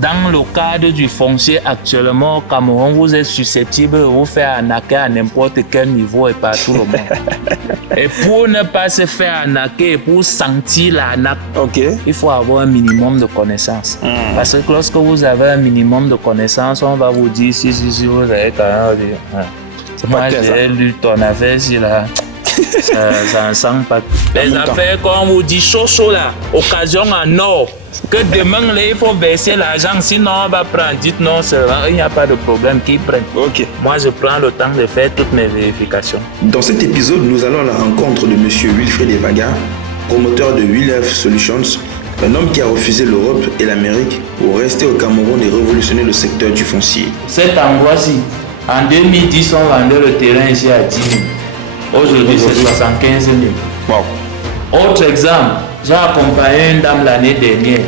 Dans le cadre du foncier actuellement au Cameroun, vous êtes susceptible de vous faire arnaquer à n'importe quel niveau et partout le monde. Et pour ne pas se faire arnaquer et pour sentir l'arnaque, il faut avoir un minimum de connaissances. Parce que lorsque vous avez un minimum de connaissances, on va vous dire si vous avez quand même dit, moi j'ai lu ton affaire ici là. Ça ne sent pas. Les affaires, comme on vous dit, chaud là, occasion en or. Que demain, là, il faut verser l'argent, sinon on va prendre. Dites non, il n'y a pas de problème, qu'ils prennent. Moi, je prends le temps de faire toutes mes vérifications. Dans cet épisode, nous allons à la rencontre de M. Wilfried Evaga, promoteur de WeLove Solutions, un homme qui a refusé l'Europe et l'Amérique pour rester au Cameroun et révolutionner le secteur du foncier. Cet endroit-ci, en 2010, on vendait le terrain ici à 10 000. Aujourd'hui, c'est 75 000. Wow. Autre exemple, j'ai accompagné une dame l'année dernière.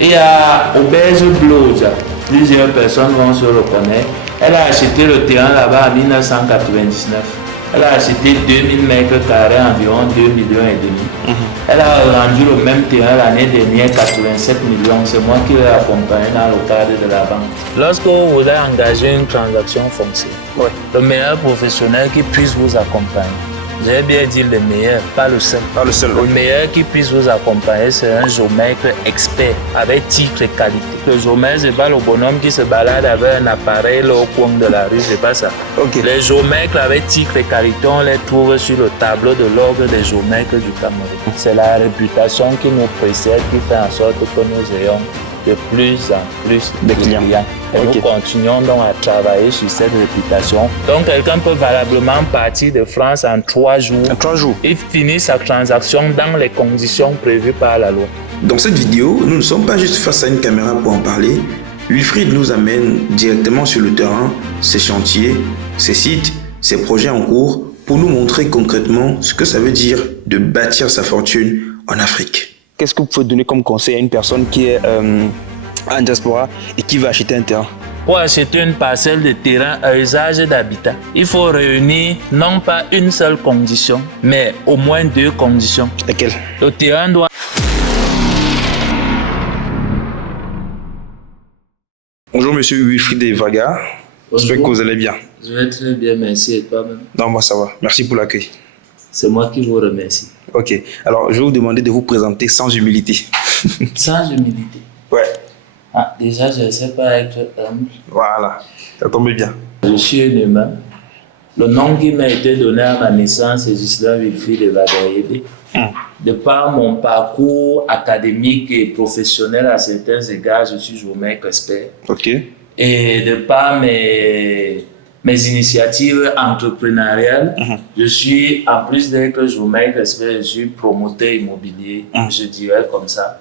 Il y a Auberge Blauge. Plusieurs personnes vont se reconnaître. Elle a acheté le terrain là-bas en 1999. Elle a acheté 2000 mètres carrés, environ 2,5 millions. Elle a rendu le même terrain l'année dernière, 87 millions. C'est moi qui l'ai accompagné dans le cadre de la banque. Lorsque vous voulez engager une transaction foncière, le meilleur professionnel qui puisse vous accompagner, j'ai bien dit le meilleur, pas le seul. Le meilleur qui puisse vous accompagner, c'est un géomètre expert avec titre et qualité. Le géomètre, c'est pas le bonhomme qui se balade avec un appareil là, au coin de la rue, c'est pas ça. Les géomètres avec titre et qualité, on les trouve sur le tableau de l'ordre des géomètres du Cameroun. C'est la réputation qui nous précède qui fait en sorte que nous ayons de plus en plus de clients. Et nous continuons donc à travailler sur cette réputation. Donc quelqu'un peut valablement partir de France en 3 jours. Et finir sa transaction dans les conditions prévues par la loi. Dans cette vidéo, nous ne sommes pas juste face à une caméra pour en parler. Wilfried nous amène directement sur le terrain, ses chantiers, ses sites, ses projets en cours, pour nous montrer concrètement ce que ça veut dire de bâtir sa fortune en Afrique. Qu'est-ce que vous pouvez donner comme conseil à une personne qui est en diaspora et qui veut acheter un terrain? Pour acheter une parcelle de terrain à usage d'habitat, il faut réunir non pas une seule condition, mais au moins 2 conditions. Lesquelles? Le terrain doit... Bonjour Monsieur Wilfried Evaga. J'espère que vous allez bien. Je vais très bien, merci. Et toi-même? Non, moi ça va. Merci pour l'accueil. C'est moi qui vous remercie. Ok. Alors, je vais vous demander de vous présenter sans humilité. Sans humilité? Ouais. Ah, déjà, je ne sais pas être humble. Voilà. Ça tombe bien. Je suis un humain. Le nom qui m'a été donné à ma naissance est Gislain Wilfried Evaga. De par mon parcours académique et professionnel à certains égards, je suis géomètre expert. Ok. Et de par mes initiatives entrepreneuriales, je suis, en plus d'être géomètre expert, je suis promoteur immobilier, je dirais comme ça.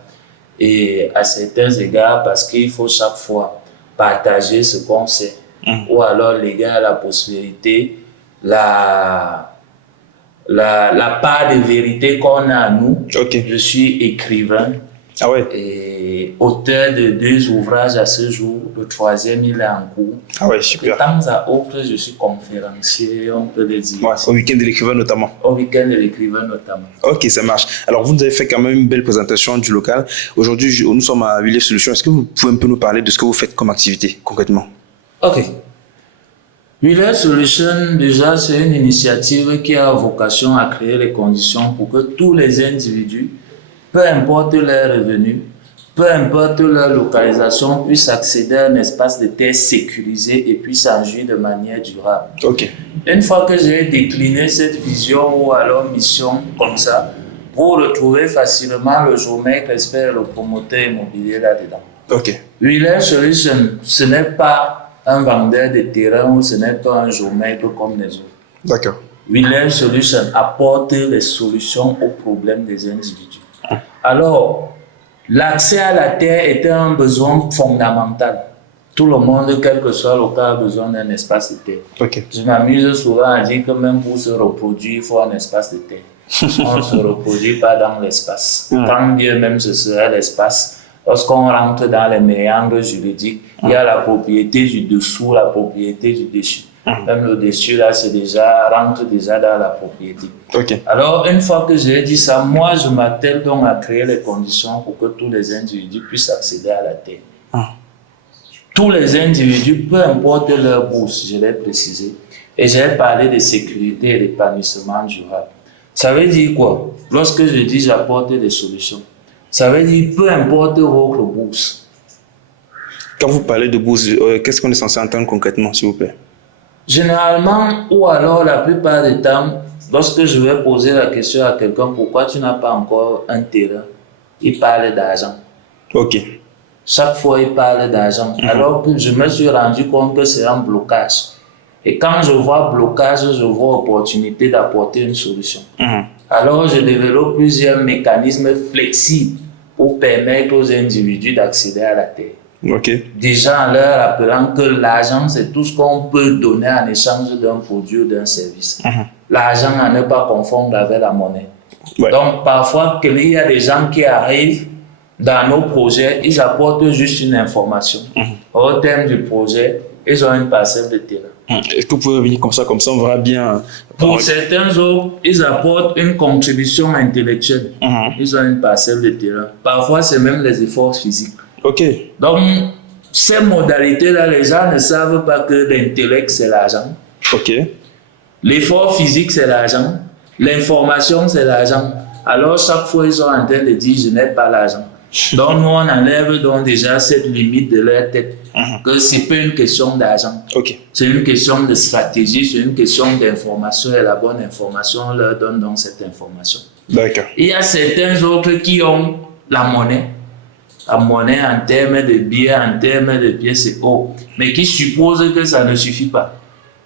Et à certains égards, parce qu'il faut chaque fois partager ce qu'on sait, ou alors léguer à la postérité la part de vérité qu'on a à nous. Je suis écrivain et auteur de 2 ouvrages à ce jour. Le 3e, il est en cours. Super. De temps à autre, je suis conférencier, on peut le dire. Au week-end de l'écrivain notamment. Au week-end de l'écrivain notamment. Ok, ça marche. Alors, vous nous avez fait quand même une belle présentation du local. Aujourd'hui, nous sommes à WeLove Solutions. Est-ce que vous pouvez un peu nous parler de ce que vous faites comme activité, concrètement? Ok. WeLove Solutions, déjà, c'est une initiative qui a vocation à créer les conditions pour que tous les individus, peu importe leurs revenus, peu importe leur localisation, puissent accéder à un espace de terre sécurisé et puissent en jouir de manière durable. Une fois que j'ai décliné cette vision ou alors mission comme ça, vous retrouvez facilement le géomètre expert et le promoteur immobilier là-dedans. WeLove Solutions, ce n'est pas un vendeur de terrain ou ce n'est pas un géomètre comme les autres. WeLove Solutions apporte les solutions aux problèmes des individus. Alors, l'accès à la terre est un besoin fondamental. Tout le monde, quel que soit le cas, a besoin d'un espace de terre. Je m'amuse souvent à dire que même pour se reproduire, il faut un espace de terre. On ne se reproduit pas dans l'espace. Quand bien même ce serait l'espace, lorsqu'on rentre dans les méandres juridiques, il y a la propriété du dessous, la propriété du dessus. Même le dessus, là, rentre déjà dans la propriété. Alors, une fois que j'ai dit ça, moi, je m'attelle donc à créer les conditions pour que tous les individus puissent accéder à la terre. tous les individus, peu importe leur bourse, je l'ai précisé, et j'ai parlé de sécurité et d'épanouissement durable. Ça veut dire quoi? Lorsque je dis j'apporte des solutions, ça veut dire peu importe votre bourse. Quand vous parlez de bourse, qu'est-ce qu'on est censé entendre concrètement, s'il vous plaît? Généralement, ou alors la plupart du temps, lorsque je vais poser la question à quelqu'un, pourquoi tu n'as pas encore un terrain, il parle d'argent. Ok. Chaque fois, il parle d'argent. Alors que je me suis rendu compte que c'est un blocage. Et quand je vois blocage, je vois opportunité d'apporter une solution. Alors, je développe plusieurs mécanismes flexibles pour permettre aux individus d'accéder à la terre. Okay. Déjà en leur rappelant que l'argent, c'est tout ce qu'on peut donner en échange d'un produit ou d'un service. L'argent n'est pas conforme avec la monnaie. Ouais. Donc, parfois, il y a des gens qui arrivent dans nos projets, ils apportent juste une information. Au terme du projet, ils ont une parcelle de terrain. Est-ce que vous pouvez revenir comme ça on verra bien? Pour certains autres, ils apportent une contribution intellectuelle. Ils ont une parcelle de terrain. Parfois, c'est même les efforts physiques. Ok. Donc, ces modalités-là, les gens ne savent pas que l'intellect, c'est l'argent. Ok. L'effort physique, c'est l'argent. L'information, c'est l'argent. Alors, chaque fois, ils sont en train de dire, je n'ai pas l'argent. Donc, nous, on enlève donc déjà cette limite de leur tête. Que ce n'est pas une question d'argent. Okay. C'est une question de stratégie, c'est une question d'information. Et la bonne information, on leur donne donc cette information. D'accord. Il y a certains autres qui ont la monnaie. La monnaie en termes de billets, en termes de pièces et autres, mais qui supposent que ça ne suffit pas.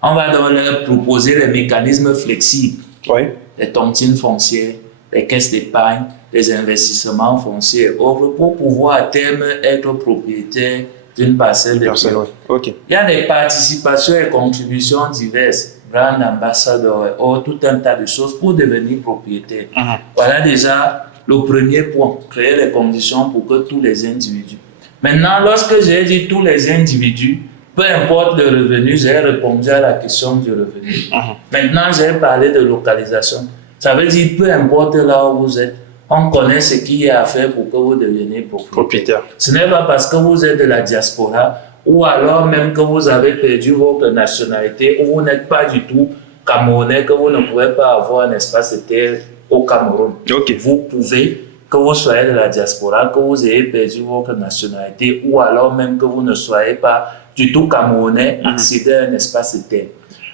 On va donc leur proposer des mécanismes flexibles, les tontines foncières, les caisses d'épargne, les investissements fonciers et autres pour pouvoir à terme être propriétaire d'une parcelle de terrain. Okay. Il y a des participations et contributions diverses, brand ambassadeur et autres, tout un tas de choses pour devenir propriétaire. Voilà déjà le premier point, créer les conditions pour que tous les individus. Maintenant, lorsque j'ai dit tous les individus, peu importe le revenu, j'ai répondu à la question du revenu. Maintenant, j'ai parlé de localisation. Ça veut dire peu importe là où vous êtes, on connaît ce qu'il y a à faire pour que vous deveniez propriétaire. Ce n'est pas parce que vous êtes de la diaspora ou alors même que vous avez perdu votre nationalité ou vous n'êtes pas du tout camerounais que vous ne pouvez pas avoir un espace de terre au Cameroun. Okay. Vous pouvez, que vous soyez de la diaspora, que vous ayez perdu votre nationalité ou alors même que vous ne soyez pas du tout camerounais, accéder à un espace de terre.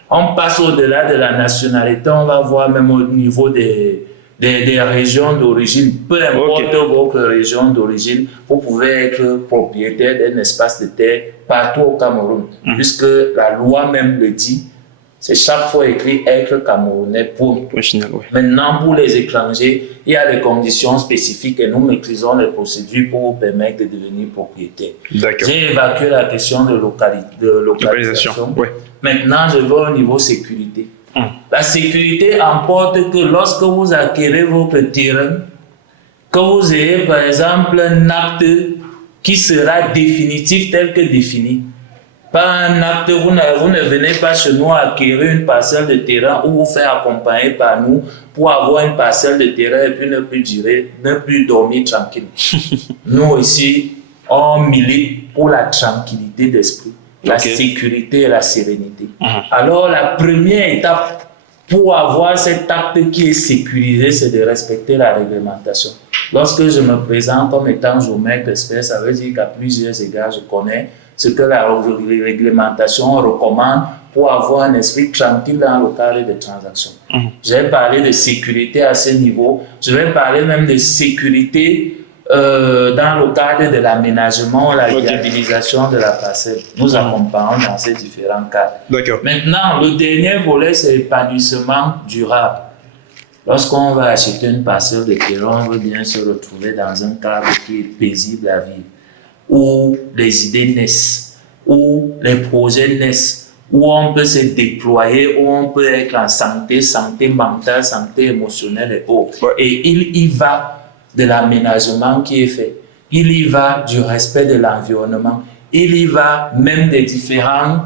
On passe au-delà de la nationalité, on va voir même au niveau des régions d'origine. Peu importe votre région d'origine, vous pouvez être propriétaire d'un espace de terre partout au Cameroun, puisque la loi même le dit. C'est chaque fois écrit être camerounais pour. Maintenant, pour les étrangers, il y a des conditions spécifiques et nous maîtrisons les procédures pour vous permettre de devenir propriétaire. J'ai évacué la question de localisation. Maintenant, je vais au niveau sécurité. La sécurité emporte que lorsque vous acquérez votre terrain, que vous ayez par exemple un acte qui sera définitif tel que défini. Pas un acte, vous ne venez pas chez nous acquérir une parcelle de terrain ou vous faire accompagner par nous pour avoir une parcelle de terrain et puis ne plus dormir tranquille. Nous ici, on milite pour la tranquillité d'esprit, la sécurité et la sérénité. Alors la première étape pour avoir cet acte qui est sécurisé, c'est de respecter la réglementation. Lorsque je me présente comme étant géomètre expert, ça veut dire qu'à plusieurs égards, je connais ce que la réglementation recommande pour avoir un esprit tranquille dans le cadre des transactions. J'ai parlé de sécurité à ce niveau. Je vais parler même de sécurité dans le cadre de l'aménagement, la viabilisation de la parcelle. Nous accompagnons dans ces différents cadres. Maintenant, le dernier volet, c'est l'épanouissement durable. Lorsqu'on va acheter une parcelle de terrain, on veut bien se retrouver dans un cadre qui est paisible à vivre, où les idées naissent, où les projets naissent, où on peut se déployer, où on peut être en santé mentale, santé émotionnelle et autres. Et il y va de l'aménagement qui est fait, il y va du respect de l'environnement, il y va même des différents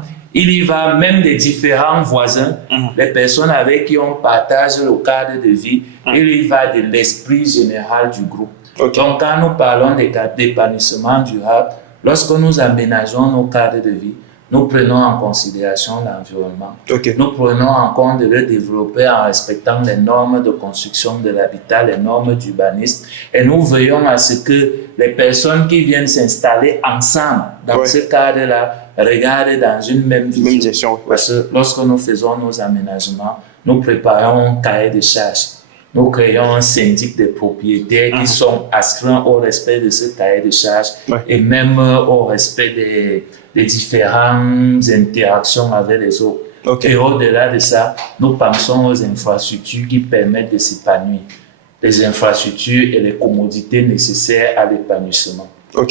voisins, les personnes avec qui on partage le cadre de vie, il y va de l'esprit général du groupe. Donc, quand nous parlons d'épanouissement durable, lorsque nous aménageons nos cadres de vie, nous prenons en considération l'environnement. Nous prenons en compte de le développer en respectant les normes de construction de l'habitat, les normes d'urbanisme. Et nous veillons à ce que les personnes qui viennent s'installer ensemble dans ce cadre-là regardent dans une même vision. Parce que lorsque nous faisons nos aménagements, nous préparons un cahier de charges. Nous créons un syndic de propriétaires qui sont astreints au respect de ce cahier de charges et même au respect des différentes interactions avec les autres. Et au-delà de ça, nous pensons aux infrastructures qui permettent de s'épanouir. Les infrastructures et les commodités nécessaires à l'épanouissement.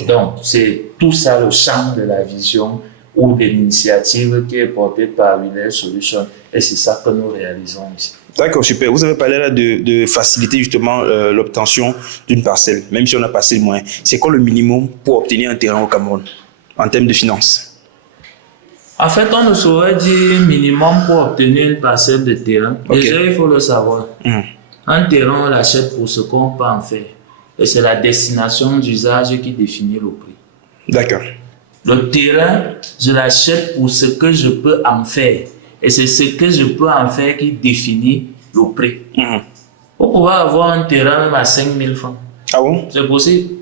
Donc, c'est tout ça le champ de la vision ou de l'initiative qui est portée par Wheeler Solutions. Et c'est ça que nous réalisons ici. D'accord, super. Vous avez parlé là de faciliter justement l'obtention d'une parcelle, même si on a passé le moyen. C'est quoi le minimum pour obtenir un terrain au Cameroun en termes de finances? En fait, on ne saurait dire minimum pour obtenir une parcelle de terrain. Déjà, il faut le savoir. Un terrain, on l'achète pour ce qu'on peut en faire. Et c'est la destination d'usage qui définit le prix. D'accord. Le terrain, je l'achète pour ce que je peux en faire. Et c'est ce que je peux en faire qui définit le prix. Vous pouvez avoir un terrain même à 5 000 francs. Ah bon? C'est possible.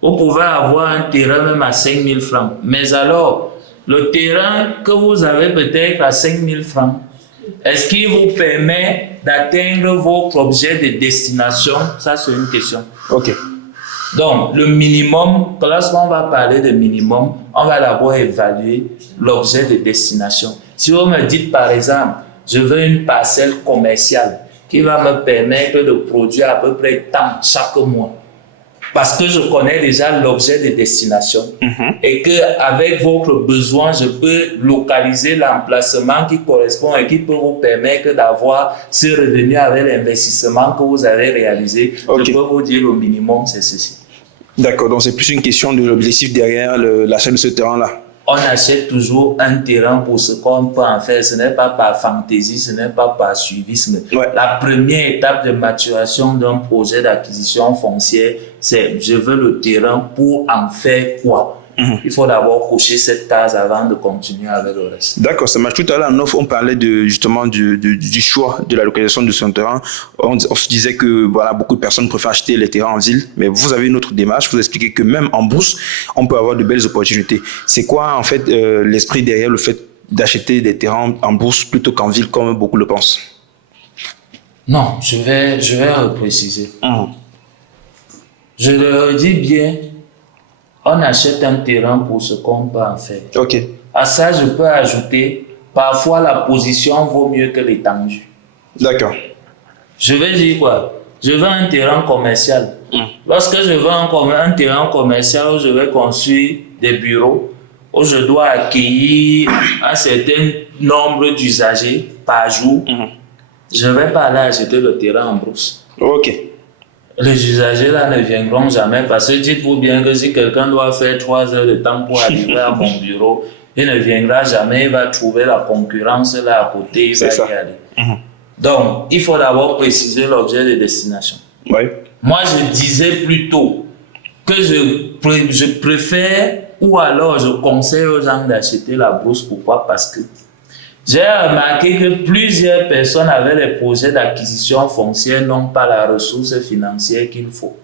Vous pouvez avoir un terrain même à 5 000 francs. Mais alors, le terrain que vous avez peut-être à 5 000 francs, est-ce qu'il vous permet d'atteindre votre objet de destination? Ça, c'est une question. Donc, le minimum, lorsqu'on va parler de minimum, on va d'abord évaluer l'objet de destination. Si vous me dites, par exemple, je veux une parcelle commerciale qui va me permettre de produire à peu près tant chaque mois, parce que je connais déjà l'objet de destination et qu'avec votre besoin, je peux localiser l'emplacement qui correspond et qui peut vous permettre d'avoir ce revenu avec l'investissement que vous avez réalisé. Je peux vous dire le minimum, c'est ceci. D'accord, donc c'est plus une question de l'objectif derrière l'achat de ce terrain-là. On achète toujours un terrain pour ce qu'on peut en faire. Ce n'est pas par fantaisie, ce n'est pas par suivisme. La première étape de maturation d'un projet d'acquisition foncière, c'est je veux le terrain pour en faire quoi? Il faut d'abord cocher cette case avant de continuer avec le reste. D'accord, ça marche. Tout à l'heure, en offre, on parlait justement du choix de la localisation de son terrain. On se disait que voilà, beaucoup de personnes préfèrent acheter les terrains en ville, mais vous avez une autre démarche. Vous expliquez que même en bourse, on peut avoir de belles opportunités. C'est quoi en fait l'esprit derrière le fait d'acheter des terrains en bourse plutôt qu'en ville, comme beaucoup le pensent? Non, je vais repréciser. Je le dis bien. On achète un terrain pour ce qu'on peut en faire. À ça, je peux ajouter, parfois la position vaut mieux que l'étendue. D'accord. Je vais dire quoi? Je veux un terrain commercial. Lorsque je veux un terrain commercial où je vais construire des bureaux, où je dois accueillir un certain nombre d'usagers par jour, je ne vais pas aller acheter le terrain en brousse. Les usagers là ne viendront jamais parce que dites-vous bien que si quelqu'un doit faire 3 heures de temps pour arriver à mon bureau, il ne viendra jamais, il va trouver la concurrence là à côté, il va y aller. Donc, il faut d'abord préciser l'objet de destination. Moi, je disais plutôt que je préfère ou alors je conseille aux gens d'acheter la brousse. Pourquoi? Parce que j'ai remarqué que plusieurs personnes avaient des projets d'acquisition foncière n'ont pas la ressource financière qu'il faut.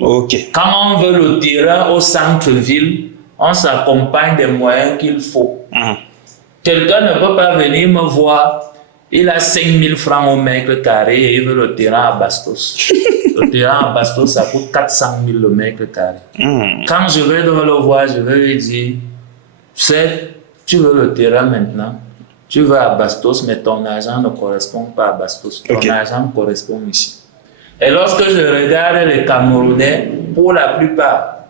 Quand on veut le terrain au centre-ville, on s'accompagne des moyens qu'il faut. Quelqu'un ne peut pas venir me voir, il a 5 000 francs au mètre carré et il veut le terrain à Bastos. Le terrain à Bastos, ça coûte 400 000 le mètre carré. Quand je vais donc le voir, je vais lui dire, tu veux le terrain maintenant? Tu vas à Bastos, mais ton argent ne correspond pas à Bastos. Ton argent correspond ici. Et lorsque je regarde les Camerounais, pour la plupart,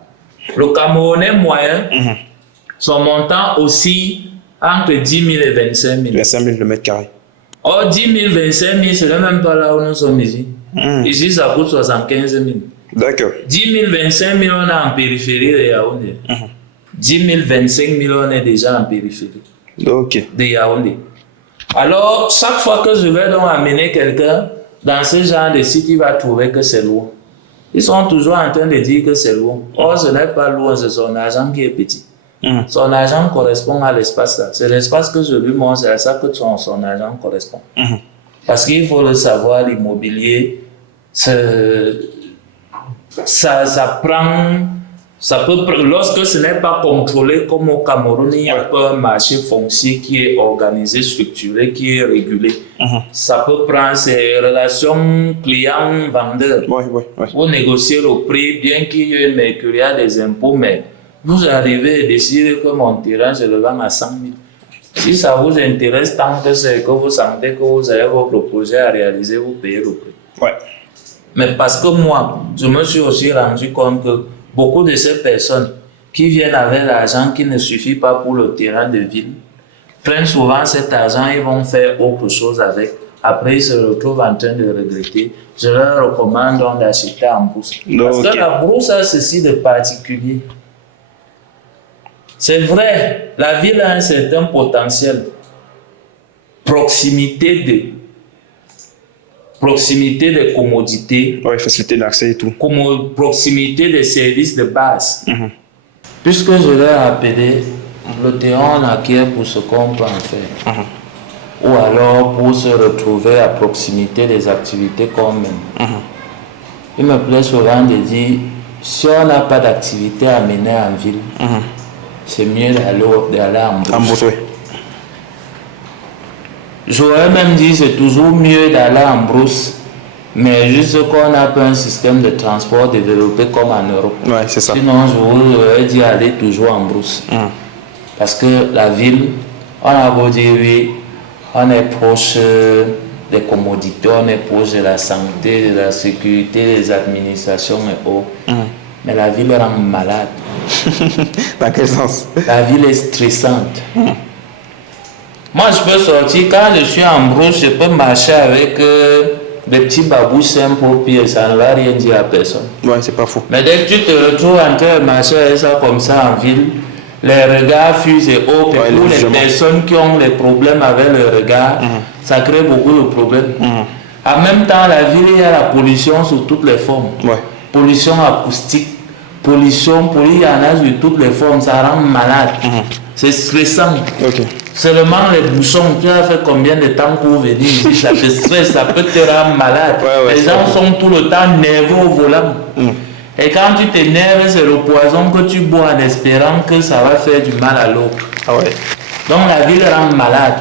le Camerounais moyen, son montant aussi entre 10 000 et 25 000. 25 000 le mètre carré. Or, 10 000, 25 000, ce n'est même pas là où nous sommes ici. Ici, ça coûte 75 000. D'accord. 10 000, 25 000, on est en périphérie de Yaoundé. 10 000, 25 000, on est déjà en périphérie. De Yaoundé. Alors, chaque fois que je vais donc amener quelqu'un dans ce genre de site, il va trouver que c'est loin. Ils sont toujours en train de dire que c'est loin. Or, ce n'est pas loin, c'est son argent qui est petit. Son argent correspond à l'espace là. C'est l'espace que je lui montre, c'est à ça que son argent correspond. Parce qu'il faut le savoir, l'immobilier, ça prend... lorsque ce n'est pas contrôlé comme au Cameroun, il y a un marché foncier qui est organisé, structuré, qui est régulé. Ça peut prendre ses relations clients-vendeurs. Vous négociez le prix, bien qu'il y ait une mercuriale des impôts, mais vous arrivez à décider que mon terrain, je le vends à 100 000. Si ça vous intéresse tant que c'est que vous sentez que vous avez votre projet à réaliser, vous payez le prix. Mais parce que moi, je me suis aussi rendu compte que beaucoup de ces personnes qui viennent avec l'argent qui ne suffit pas pour le terrain de ville, prennent souvent cet argent et vont faire autre chose avec. Après, ils se retrouvent en train de regretter. Je leur recommande donc d'acheter en bourse. Parce que la bourse a ceci de particulier. C'est vrai, la ville a un certain potentiel. Proximité des commodités. Facilité d'accès et tout. Proximité des services de base. Puisque je l'ai rappelé, le terrain on acquiert pour ce qu'on peut en faire. Ou alors pour se retrouver à proximité des activités qu'on mène. Il me plaît souvent de dire, si on n'a pas d'activité à mener en ville, c'est mieux d'aller en bourse. J'aurais même dit c'est toujours mieux d'aller en brousse, mais juste qu'on n'a pas un système de transport développé comme en Europe. C'est ça. Sinon, je vous aurais dit aller toujours en brousse. Parce que la ville, on a beau dire oui, on est proche des commodités, on est proche de la santé, de la sécurité, des administrations et autres. Mais la ville rend malade. Dans quel sens? La ville est stressante. Moi, je peux sortir, quand je suis en brousse, je peux marcher avec des petits babous simples au pied, ça ne va rien dire à personne. C'est pas faux. Mais dès que tu te retrouves en train de marcher avec ça comme ça en ville, les regards fusent et autres. Et pour les personnes qui ont des problèmes avec le regard, ça crée beaucoup de problèmes. En même temps, la ville, il y a la pollution sous toutes les formes. Pollution acoustique, pollution, il y en a sous toutes les formes, ça rend malade. C'est stressant. Seulement les bouchons, tu as fait combien de temps pour venir ici, ça te stresse, ça peut te rendre malade. Les gens sont tout le temps nerveux au volant. Et quand tu t'énerves, c'est le poison que tu bois en espérant que ça va faire du mal à l'autre. Donc la ville rend malade.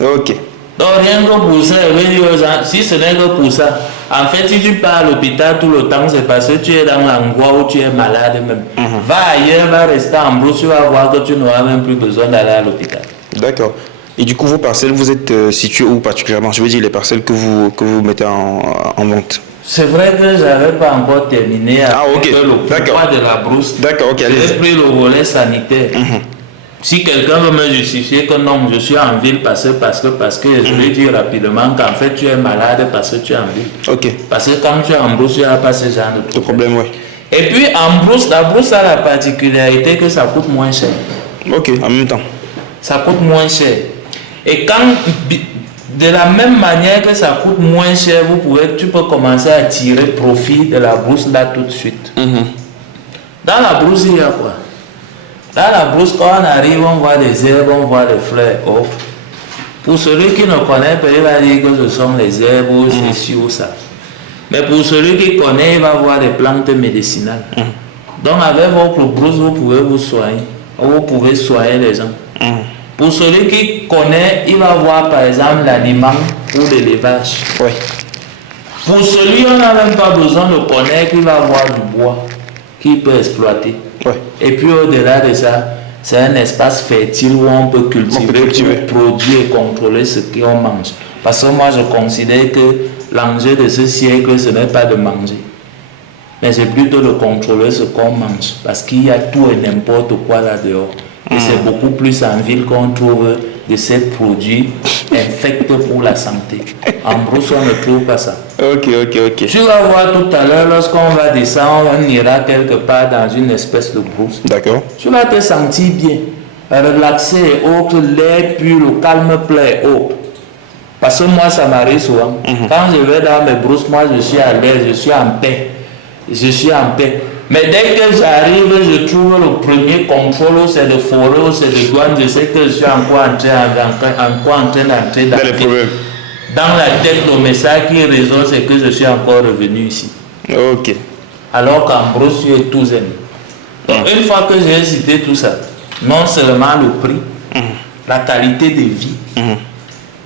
Donc rien que pour ça, je vais dire aux gens, si ce n'est que pour ça, en fait si tu pars à l'hôpital tout le temps, c'est parce que tu es dans l'angoisse ou tu es malade même. Va ailleurs, va rester en brousse, tu vas voir que tu n'auras même plus besoin d'aller à l'hôpital. D'accord. Et du coup, vos parcelles, vous êtes situées où particulièrement? Je veux dire les parcelles que vous mettez en vente. C'est vrai que je n'avais pas encore terminé avec le pourquoi de la brousse. J'ai pris le volet sanitaire. Si quelqu'un veut me justifier que non, je suis en ville parce que je vais dire rapidement qu'en fait tu es malade parce que tu es en ville. Parce que quand tu es en brousse, tu n'as pas ce genre de problème. Et puis en brousse, la brousse a la particularité que ça coûte moins cher. En même temps. Ça coûte moins cher. Et quand, de la même manière que ça coûte moins cher, tu peux commencer à tirer profit de la brousse là tout de suite. Dans la brousse, il y a quoi? Dans la brousse, quand on arrive, on voit des herbes, on voit des fleurs. Pour celui qui ne connaît pas, il va dire que ce sont les herbes ou ceci ou ça. Mais pour celui qui connaît, il va voir des plantes médicinales. Donc avec votre brousse, vous pouvez vous soigner. Vous pouvez soigner les gens. Pour celui qui connaît, il va voir par exemple l'aliment ou l'élevage. Pour celui, on n'a même pas besoin de connaître, il va voir du bois qu'il peut exploiter. Et puis au-delà de ça, c'est un espace fertile où on peut cultiver, produire et contrôler ce qu'on mange. Parce que moi, je considère que l'enjeu de ce siècle, ce n'est pas de manger, mais c'est plutôt de contrôler ce qu'on mange. Parce qu'il y a tout et n'importe quoi là-dehors. Et c'est beaucoup plus en ville qu'on trouve de ces produits infects pour la santé. En brousse, on ne trouve pas ça. Tu vas voir tout à l'heure, lorsqu'on va descendre, on ira quelque part dans une espèce de brousse. Tu vas te sentir bien, relaxé et autres, l'air pur, le calme plein et autres. Parce que moi, ça m'arrive souvent. Quand je vais dans mes brousses, moi, je suis à l'aise, je suis en paix. je suis en paix. Mais dès que j'arrive, je trouve le premier contrôle, c'est de forêt, c'est de douane, je sais que je suis encore en train d'entrer dans la tête. Le message qui résonne, c'est que je suis encore revenu ici. Ok. Alors qu'en Brousse, tu es tout zen. Donc, une fois que j'ai cité tout ça, non seulement le prix, la qualité de vie,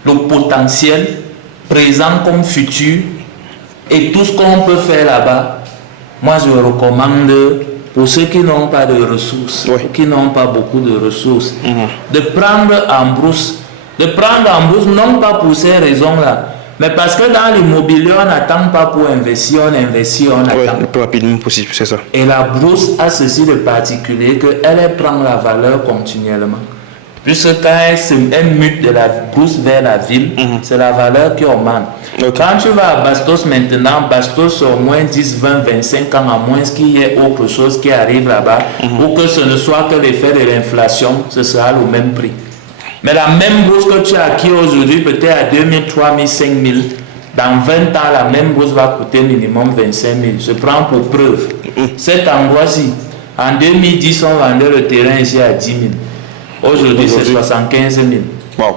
le potentiel présent comme futur et tout ce qu'on peut faire là-bas, moi je recommande pour ceux qui n'ont pas de ressources, qui n'ont pas beaucoup de ressources, de prendre en Brousse. De prendre en Brousse, non pas pour ces raisons-là, mais parce que dans l'immobilier, on n'attend pas pour investir, on investit, on attend. Le plus rapidement possible, c'est ça. Et la Brousse a ceci de particulier qu'elle prend la valeur continuellement. Puisque quand elle mute de la Brousse vers la ville, c'est la valeur qui augmente. Quand tu vas à Bastos maintenant, Bastos au moins 10, 20, 25 ans, à moins qu'il y ait autre chose qui arrive là-bas, ou que ce ne soit que l'effet de l'inflation, ce sera le même prix. Mais la même bourse que tu as acquis aujourd'hui, peut-être à 2 000, 3 000, 5 000, dans 20 ans, la même bourse va coûter minimum 25 000. Je prends pour preuve. Cet endroit-ci, en 2010, on vendait le terrain ici à 10 000. Aujourd'hui, c'est 75 000. Wow.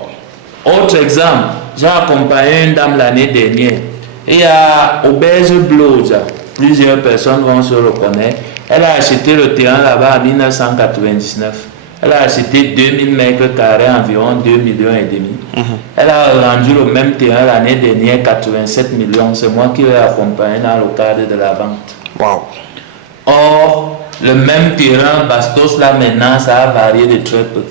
Autre exemple, j'ai accompagné une dame l'année dernière. Il y a Auberge Bleu, plusieurs personnes vont se reconnaître. Elle a acheté le terrain là-bas en 1999. Elle a acheté 2000 mètres carrés, environ 2,5 millions. Elle a vendu le même terrain l'année dernière, 87 millions. C'est moi qui l'ai accompagné dans le cadre de la vente. Wow. Or, le même terrain, Bastos, là maintenant, ça a varié de très peu.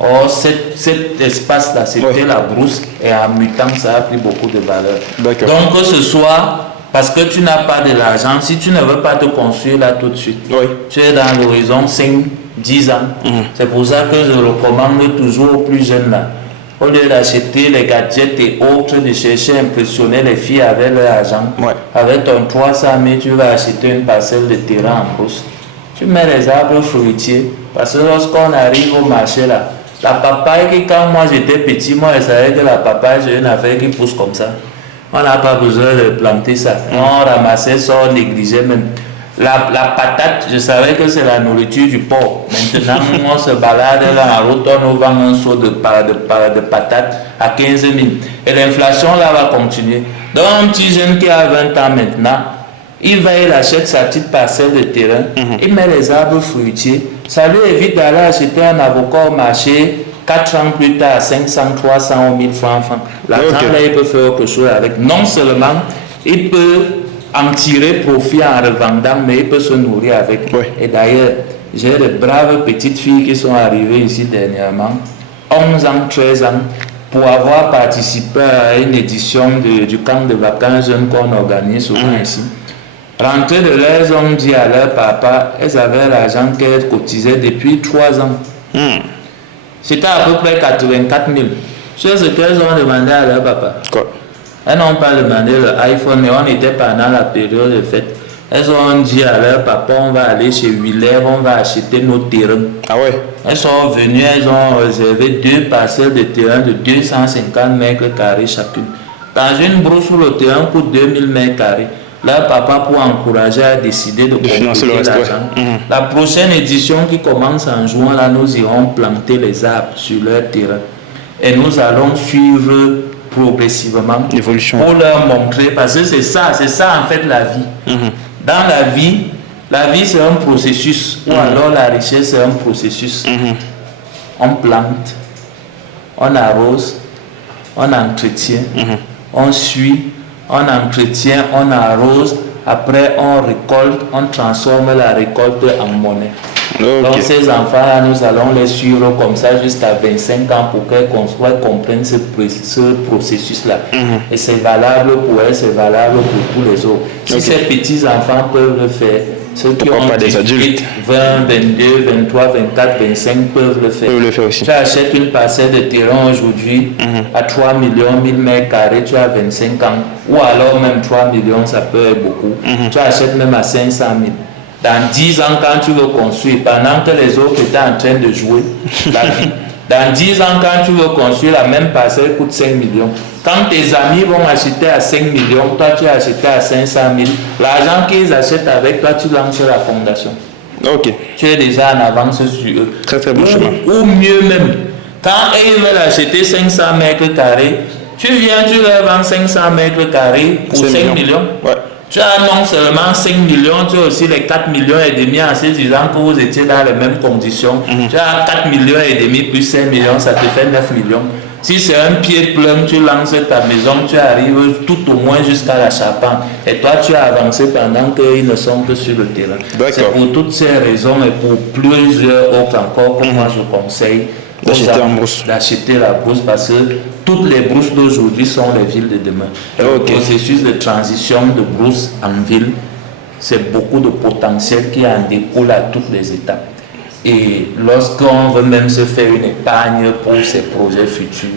Or, cet espace-là, c'était la Brousse, et en mutant, ça a pris beaucoup de valeur. Donc, que ce soit parce que tu n'as pas de l'argent, si tu ne veux pas te construire là tout de suite, tu es dans l'horizon 5, 10 ans. C'est pour ça que je recommande toujours aux plus jeunes là, au lieu d'acheter les gadgets et autres, de chercher à impressionner les filles avec leur argent. Avec ton 300 000, tu vas acheter une parcelle de terrain en Brousse. Tu mets les arbres fruitiers, parce que lorsqu'on arrive au marché là, la papaye, quand moi j'étais petit, moi je savais que la papaye c'est une affaire qui pousse comme ça. On n'a pas besoin de planter ça. On ramassait ça, on négligeait même. La patate, je savais que c'est la nourriture du porc. Maintenant, on se balade là en route, on nous vend un seau de patates à 15 000. Et l'inflation là va continuer. Donc, un petit jeune qui a 20 ans maintenant, il achète sa petite parcelle de terrain, il met les arbres fruitiers. Ça lui évite d'aller acheter un avocat au marché 4 ans plus tard, 500, 300 ou 1000 francs. L'argent là, il peut faire quelque chose avec. Non seulement, il peut en tirer profit en revendant, mais il peut se nourrir avec. Et d'ailleurs, j'ai de braves petites filles qui sont arrivées ici dernièrement, 11 ans, 13 ans, pour avoir participé à une édition du camp de vacances jeunes qu'on organise souvent ici. Rentrées de l'air, ont dit à leur papa, elles avaient l'argent qu'elles cotisaient depuis 3 ans. C'était à peu près 84 000. C'est ce qu'elles ont demandé à leur papa. Elles n'ont pas demandé l'iPhone, mais on était pendant la période de fête. Elles ont dit à leur papa, on va aller chez Willer, on va acheter nos terrains. Elles sont venues, elles ont réservé 2 parcelles de terrain de 250 mètres carrés chacune. Dans une Brousse où le terrain coûte 2000 mètres carrés, leur papa, pour encourager, a décidé de financer l'argent. La prochaine édition qui commence en juin, là, nous irons planter les arbres sur leur terrain. Et nous allons suivre progressivement l'évolution pour leur montrer, parce que c'est ça en fait la vie. Dans la vie c'est un processus, ou alors la richesse c'est un processus. On plante, on arrose, on entretient, on suit, on entretient, on arrose, après on récolte, on transforme la récolte en monnaie. Donc ces enfants-là, nous allons les suivre comme ça jusqu'à 25 ans pour qu'elles comprennent ce processus-là. Et c'est valable pour elles, c'est valable pour tous les autres. Si ces petits-enfants peuvent le faire, ceux qui ont 18, 20, 22, 23, 24, 25 peuvent le faire. Aussi. Tu achètes une parcelle de terrain aujourd'hui à 3 millions, 1000 mètres carrés, tu as 25 ans. Ou alors même 3 millions, ça peut être beaucoup. Tu achètes même à 500 000. Dans 10 ans, quand tu veux construire, pendant que les autres étaient en train de jouer la vie, Dans 10 ans, quand tu veux construire la même parcelle, coûte 5 millions. Quand tes amis vont acheter à 5 millions, toi tu as acheté à 500 000. L'argent qu'ils achètent avec toi, tu lances la fondation. Ok. Tu es déjà en avance sur eux. Très très bon chemin. Ou mieux même, quand ils veulent acheter 500 mètres carrés, tu viens, tu leur vends 500 mètres carrés pour 5 millions. Ouais. Tu as non seulement 5 millions, tu as aussi les 4 millions et demi en se disant que vous étiez dans les mêmes conditions. Tu as 4 millions et demi plus 5 millions, ça te fait 9 millions. Si c'est un pied plein, tu lances ta maison, tu arrives tout au moins jusqu'à la charpente. Et toi, tu as avancé pendant qu'ils ne sont que sur le terrain. C'est pour toutes ces raisons et pour plusieurs autres encore que moi je conseille d'acheter la brousse parce que toutes les brousses d'aujourd'hui sont les villes de demain. Le processus de transition de brousse en ville, c'est beaucoup de potentiel qui en découle à toutes les étapes. Et lorsqu'on veut même se faire une épargne pour ses projets futurs,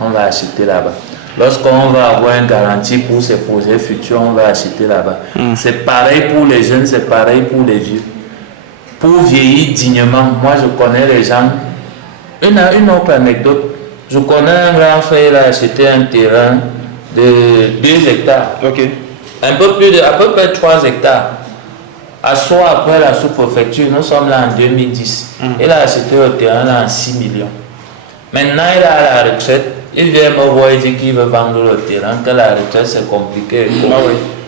on va acheter là-bas. Lorsqu'on va avoir une garantie pour ses projets futurs, on va acheter là-bas. C'est pareil pour les jeunes, c'est pareil pour les vieux. Pour vieillir dignement, moi je connais les gens. Une autre anecdote, je connais un grand frère, il a acheté un terrain de 2 hectares. Un peu plus de, à peu près 3 hectares. À soi, après la sous-préfecture, nous sommes là en 2010. Il a acheté le terrain là en 6 millions. Maintenant, il est à la retraite. Il vient me voir et dit qu'il veut vendre le terrain, que la retraite c'est compliqué.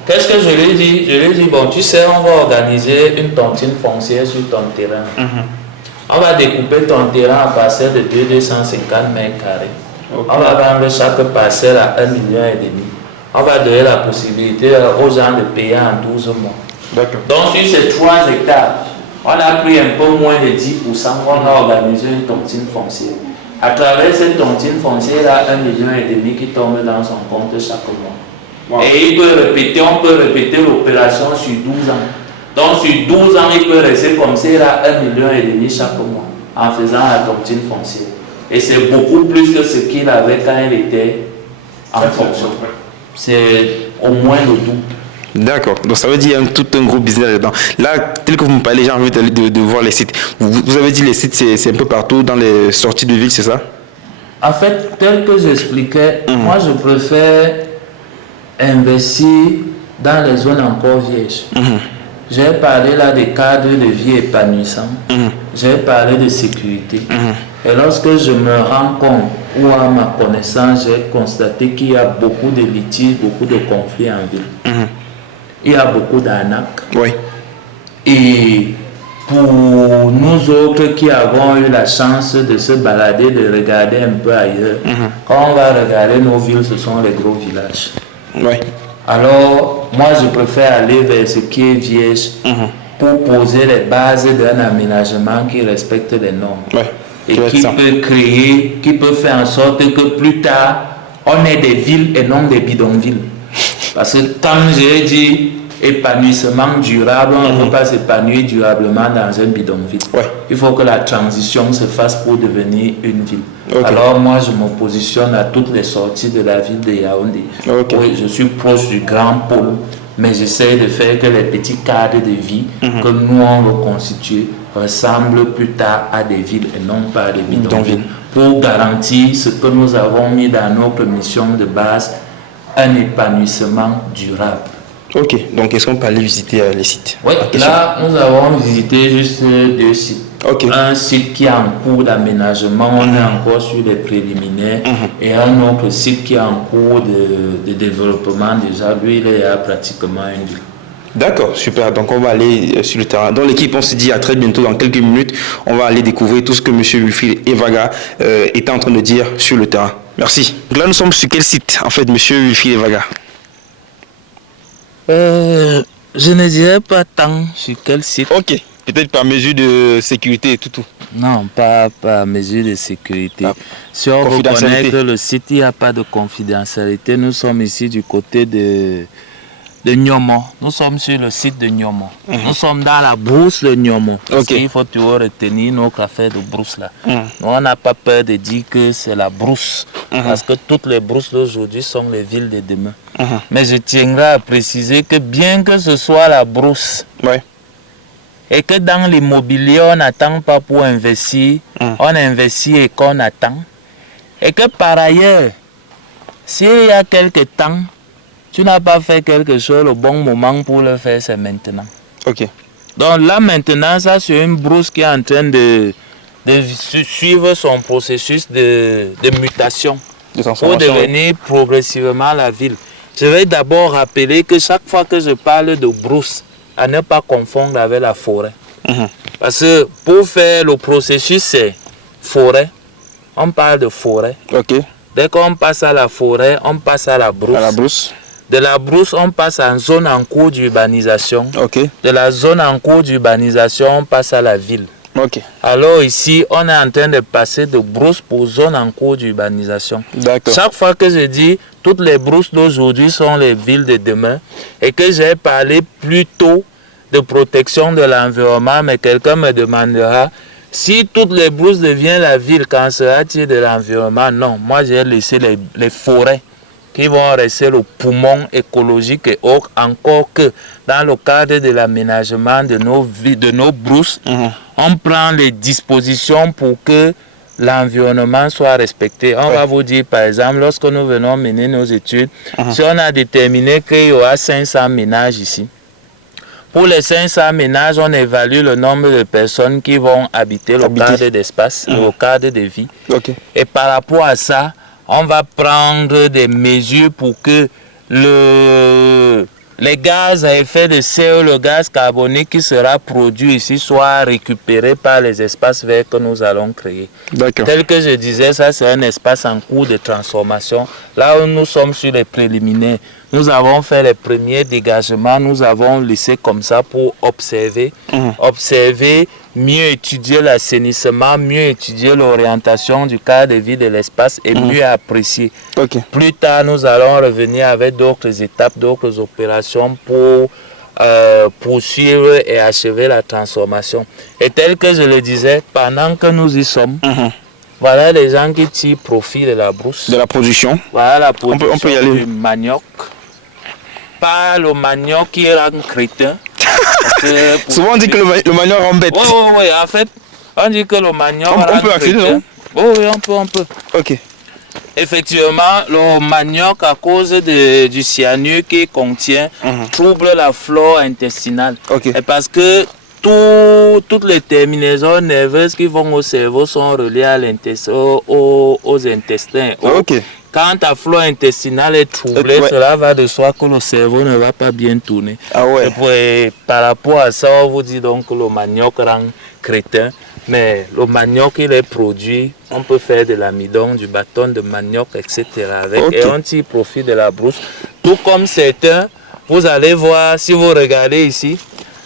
Qu'est-ce que je lui ai dit? Je lui ai dit, bon, tu sais, on va organiser une tontine foncière sur ton terrain. On va découper ton terrain en parcelles de 250 mètres carrés. On va vendre chaque parcelle à 1,5 million. On va donner la possibilité aux gens de payer en 12 mois. Donc sur ces 3 hectares, on a pris un peu moins de 10%, on a organisé une tontine foncière. À travers cette tontine foncière, il y a 1,5 million qui tombe dans son compte chaque mois. Et on peut répéter l'opération sur 12 ans. Donc sur 12 ans, il peut rester comme ça, il a 1,5 million chaque mois en faisant la tontine foncière. Et c'est beaucoup plus que ce qu'il avait quand il était en fonction. C'est au moins le double. D'accord, donc ça veut dire tout un gros business là-dedans. Là, tel que vous me parlez, j'ai envie de voir les sites. Vous avez dit les sites, c'est un peu partout dans les sorties de ville, c'est ça? En fait, tel que j'expliquais, moi je préfère investir dans les zones encore vierges. J'ai parlé là des cadres de vie épanouissants. J'ai parlé de sécurité. Et lorsque je me rends compte, ou à ma connaissance, j'ai constaté qu'il y a beaucoup de litiges, beaucoup de conflits en ville. Il y a beaucoup d'arnaques. Et pour nous autres qui avons eu la chance de se balader, de regarder un peu ailleurs, quand on va regarder nos villes, ce sont les gros villages. Alors, moi, je préfère aller vers ce qui est vierge pour poser les bases d'un aménagement qui respecte les normes. Et qui peut créer, qui peut faire en sorte que plus tard, on ait des villes et non des bidonvilles. Parce que comme j'ai dit, épanouissement durable, on ne peut pas s'épanouir durablement dans un bidonville. Il faut que la transition se fasse pour devenir une ville. Alors moi, je me positionne à toutes les sorties de la ville de Yaoundé. Oui, je suis proche du grand pôle, mais j'essaie de faire que les petits cadres de vie que nous on veut constituer ressemblent plus tard à des villes et non pas à des bidonvilles. Pour garantir ce que nous avons mis dans notre mission de base, un épanouissement durable. Donc est-ce qu'on peut aller visiter les sites? Oui, là nous avons visité juste 2 sites. Un site qui est en cours d'aménagement, on est encore sur les préliminaires, et un autre site qui est en cours de développement déjà, lui il est à pratiquement une ville. D'accord, super. Donc on va aller sur le terrain. Dans l'équipe, on se dit à très bientôt, dans quelques minutes, on va aller découvrir tout ce que M. Wilfried Evaga est en train de dire sur le terrain. Merci. Donc là, nous sommes sur quel site, en fait, M. Wilfried Evaga? Je ne dirais pas tant sur quel site. Peut-être par mesure de sécurité et tout. Non, pas par mesure de sécurité. Si on reconnaît que le site, il n'y a pas de confidentialité, nous sommes ici du côté de Nyomo. Nous sommes sur le site de Nyomo. Nous sommes dans la brousse de Nyomo. Il faut toujours retenir notre affaire de brousse là. Nous, on n'a pas peur de dire que c'est la brousse. Parce que toutes les brousses d'aujourd'hui sont les villes de demain. Mais je tiendrai à préciser que bien que ce soit la brousse, et que dans l'immobilier, on n'attend pas pour investir, on investit et qu'on attend. Et que par ailleurs, s'il y a quelque temps, tu n'as pas fait quelque chose, le bon moment pour le faire, c'est maintenant. Ok. Donc là, maintenant, ça, c'est une brousse qui est en train de suivre son processus de mutation pour devenir progressivement la ville. Je vais d'abord rappeler que chaque fois que je parle de brousse, à ne pas confondre avec la forêt. Parce que pour faire le processus, c'est forêt. On parle de forêt. Ok. Dès qu'on passe à la forêt, on passe à la brousse. À la brousse. De la brousse, on passe en zone en cours d'urbanisation. Ok. De la zone en cours d'urbanisation, on passe à la ville. Ok. Alors ici, on est en train de passer de brousse pour zone en cours d'urbanisation. D'accord. Chaque fois que je dis toutes les brousses d'aujourd'hui sont les villes de demain et que j'ai parlé plus tôt de protection de l'environnement, mais quelqu'un me demandera si toutes les brousses deviennent la ville, qu'en sera-t-il de l'environnement? Non, moi j'ai laissé les forêts qui vont rester le poumon écologique et autres, encore que dans le cadre de l'aménagement de nos brousses, on prend les dispositions pour que l'environnement soit respecté. On va vous dire, par exemple, lorsque nous venons mener nos études, si on a déterminé qu'il y aura 500 ménages ici, pour les 500 ménages, on évalue le nombre de personnes qui vont habiter le cadre d'espace, le cadre de vie. Okay. Et par rapport à ça, on va prendre des mesures pour que les gaz à effet de serre, le gaz carbonique qui sera produit ici soit récupéré par les espaces verts que nous allons créer. Tel que je disais, ça c'est un espace en cours de transformation. Là où nous sommes sur les préliminaires, nous avons fait les premiers dégagements, nous avons laissé comme ça pour observer, mieux étudier l'assainissement, mieux étudier l'orientation du cadre de vie de l'espace et mieux apprécier. Plus tard, nous allons revenir avec d'autres étapes, d'autres opérations pour poursuivre et achever la transformation. Et tel que je le disais, pendant que nous y sommes, voilà les gens qui tirent profit de la brousse. De la production. Voilà la production on peut y aller. Du manioc. Pas le manioc qui rend crétin. Souvent on dit que le manioc rend bête. Oui, en fait, on dit que le manioc rend crétin. On peut accéder, non? Oui, on peut. Ok. Effectivement, le manioc, à cause du cyanure qu'il contient, trouble la flore intestinale. Et parce que toutes les terminaisons nerveuses qui vont au cerveau sont reliées aux intestins. Quand ta flore intestinale est troublée, cela va de soi que le cerveau ne va pas bien tourner. Et par rapport à ça, on vous dit donc que le manioc rend crétin. Mais le manioc, il est produit, on peut faire de l'amidon, du bâton de manioc, etc. Et on tire profit de la brousse. Tout comme certains, vous allez voir, si vous regardez ici,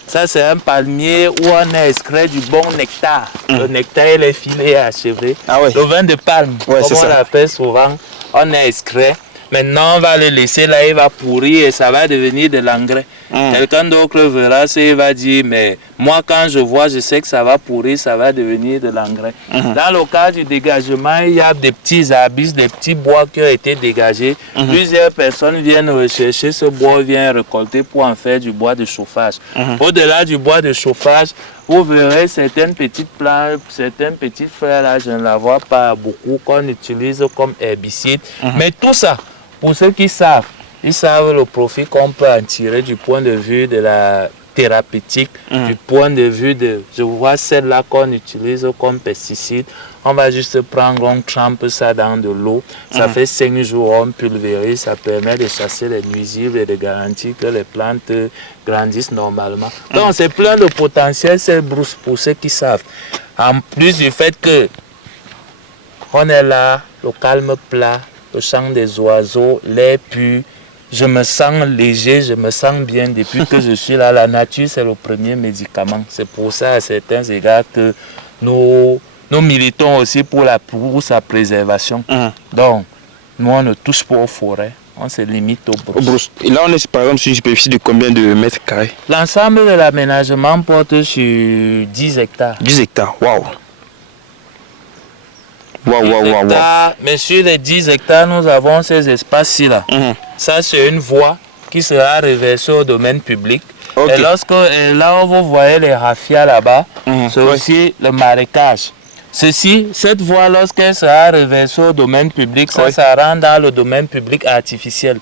ça c'est un palmier où on a extrait du bon nectar. Le nectar, il est filé et achevé. Le vin de palme, comme on l'appelle souvent, on a extrait. Maintenant, on va le laisser là, il va pourrir et ça va devenir de l'engrais. Quelqu'un d'autre verra ça, il va dire, mais moi quand je vois, je sais que ça va pourrir, ça va devenir de l'engrais. Dans le cas du dégagement, il y a des petits abysses, des petits bois qui ont été dégagés. Plusieurs personnes viennent rechercher ce bois, viennent récolter pour en faire du bois de chauffage. Au-delà du bois de chauffage, vous verrez certaines petites plantes, certaines petites fleurs, là, je ne la vois pas beaucoup, qu'on utilise comme herbicide. Mais tout ça, pour ceux qui savent, ils savent le profit qu'on peut en tirer du point de vue de la thérapeutique, du point de vue de, je vois celle-là qu'on utilise comme pesticide, on va juste prendre, on trempe ça dans de l'eau, ça fait 5 jours, on pulvérise, ça permet de chasser les nuisibles et de garantir que les plantes grandissent normalement. Donc c'est plein de potentiel, cette brousse pour ceux qui savent. En plus du fait que on est là, le calme plat, le chant des oiseaux, l'air pur, je me sens léger, je me sens bien depuis que je suis là. La nature, c'est le premier médicament. C'est pour ça, à certains égards, que nous militons aussi pour sa préservation. Donc, nous, on ne touche pas aux forêts, on se limite aux brousses. Et là, on est par exemple sur une superficie de combien de mètres carrés? L'ensemble de l'aménagement porte sur 10 hectares. 10 hectares, waouh! Mais sur les 10 hectares, nous avons ces espaces-ci là. Ça, c'est une voie qui sera reversé au domaine public. Et là où vous voyez les rafias là-bas, c'est aussi le marécage. Cette voie, lorsqu'elle sera reversée au domaine public, ça rentre dans le domaine public artificiel.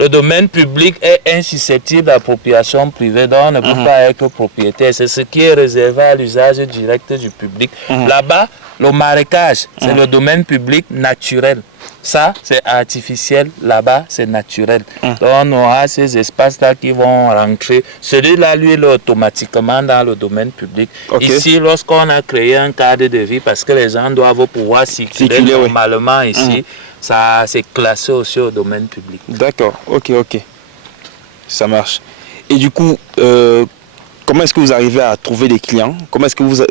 Le domaine public est insusceptible d'appropriation privée, donc on ne peut pas être propriétaire. C'est ce qui est réservé à l'usage direct du public. Là-bas, le marécage, c'est le domaine public naturel. Ça, c'est artificiel. Là-bas, c'est naturel. Donc, on aura ces espaces-là qui vont rentrer. Celui-là, lui, il est automatiquement dans le domaine public. Ici, lorsqu'on a créé un cadre de vie, parce que les gens doivent pouvoir circuler normalement ici, ça, c'est classé aussi au domaine public. D'accord, ok. Ça marche. Et du coup, comment est-ce que vous arrivez à trouver des clients?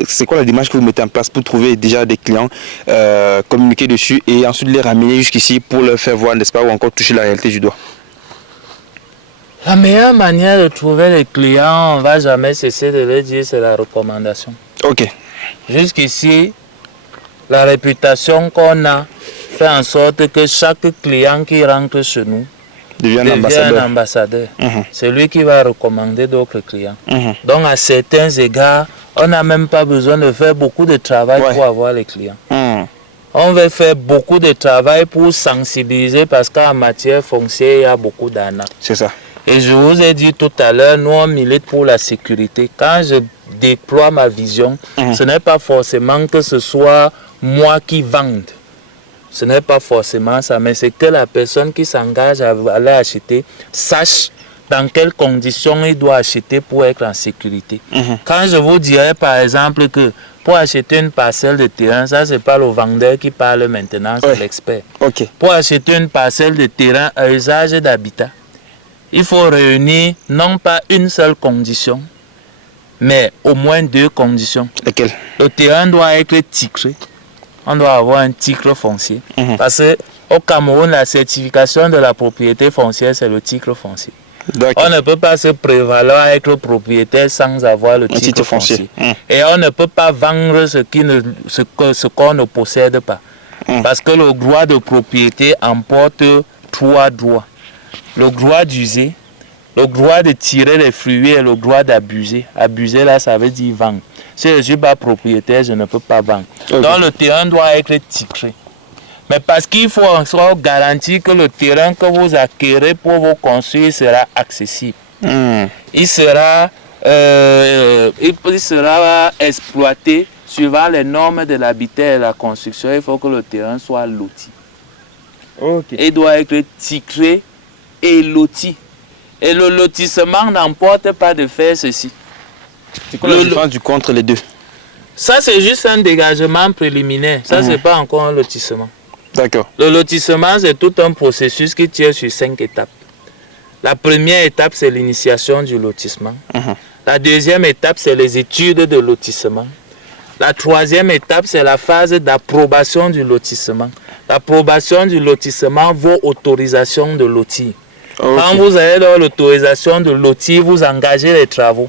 C'est quoi la démarche que vous mettez en place pour trouver déjà des clients, communiquer dessus et ensuite les ramener jusqu'ici pour leur faire voir, n'est-ce pas, ou encore toucher la réalité du doigt? La meilleure manière de trouver les clients, on ne va jamais cesser de le dire, c'est la recommandation. Ok. Jusqu'ici, la réputation qu'on a fait en sorte que chaque client qui rentre chez nous devient un ambassadeur. C'est lui qui va recommander d'autres clients. Donc à certains égards, on n'a même pas besoin de faire beaucoup de travail pour avoir les clients. On va faire beaucoup de travail pour sensibiliser parce qu'en matière foncière, il y a beaucoup d'arnaques. C'est ça. Et je vous ai dit tout à l'heure, nous on milite pour la sécurité. Quand je déploie ma vision, ce n'est pas forcément que ce soit moi qui vende. Ce n'est pas forcément ça, mais c'est que la personne qui s'engage à aller acheter sache dans quelles conditions il doit acheter pour être en sécurité. Quand je vous dirais par exemple que pour acheter une parcelle de terrain, ça c'est pas le vendeur qui parle maintenant, c'est l'expert. Pour acheter une parcelle de terrain à usage d'habitat, il faut réunir non pas une seule condition, mais au moins 2 conditions. Lesquelles? Le terrain doit être titré. On doit avoir un titre foncier. Parce qu'au Cameroun, la certification de la propriété foncière, c'est le titre foncier. On ne peut pas se prévaloir à être propriétaire sans avoir le titre foncier. Et on ne peut pas vendre ce qu'on ne possède pas. Parce que le droit de propriété emporte 3 droits. Le droit d'user, le droit de tirer les fruits et le droit d'abuser. Abuser, là, ça veut dire vendre. Si je ne suis pas propriétaire, je ne peux pas vendre. Donc le terrain doit être titré. Mais parce qu'il faut en soit garantir que le terrain que vous acquérez pour vous construire sera accessible. Il sera exploité suivant les normes de l'habitat et de la construction. Il faut que le terrain soit loti. Il doit être titré et loti. Et le lotissement n'emporte pas de faire ceci. C'est quoi la différence du contre les deux? Ça, c'est juste un dégagement préliminaire. Ça, c'est pas encore un lotissement. D'accord. Le lotissement, c'est tout un processus qui tient sur 5 étapes. La première étape, c'est l'initiation du lotissement. La deuxième étape, c'est les études de lotissement. La troisième étape, c'est la phase d'approbation du lotissement. L'approbation du lotissement vaut autorisation de lotir. Quand vous avez l'autorisation de lotir, vous engagez les travaux.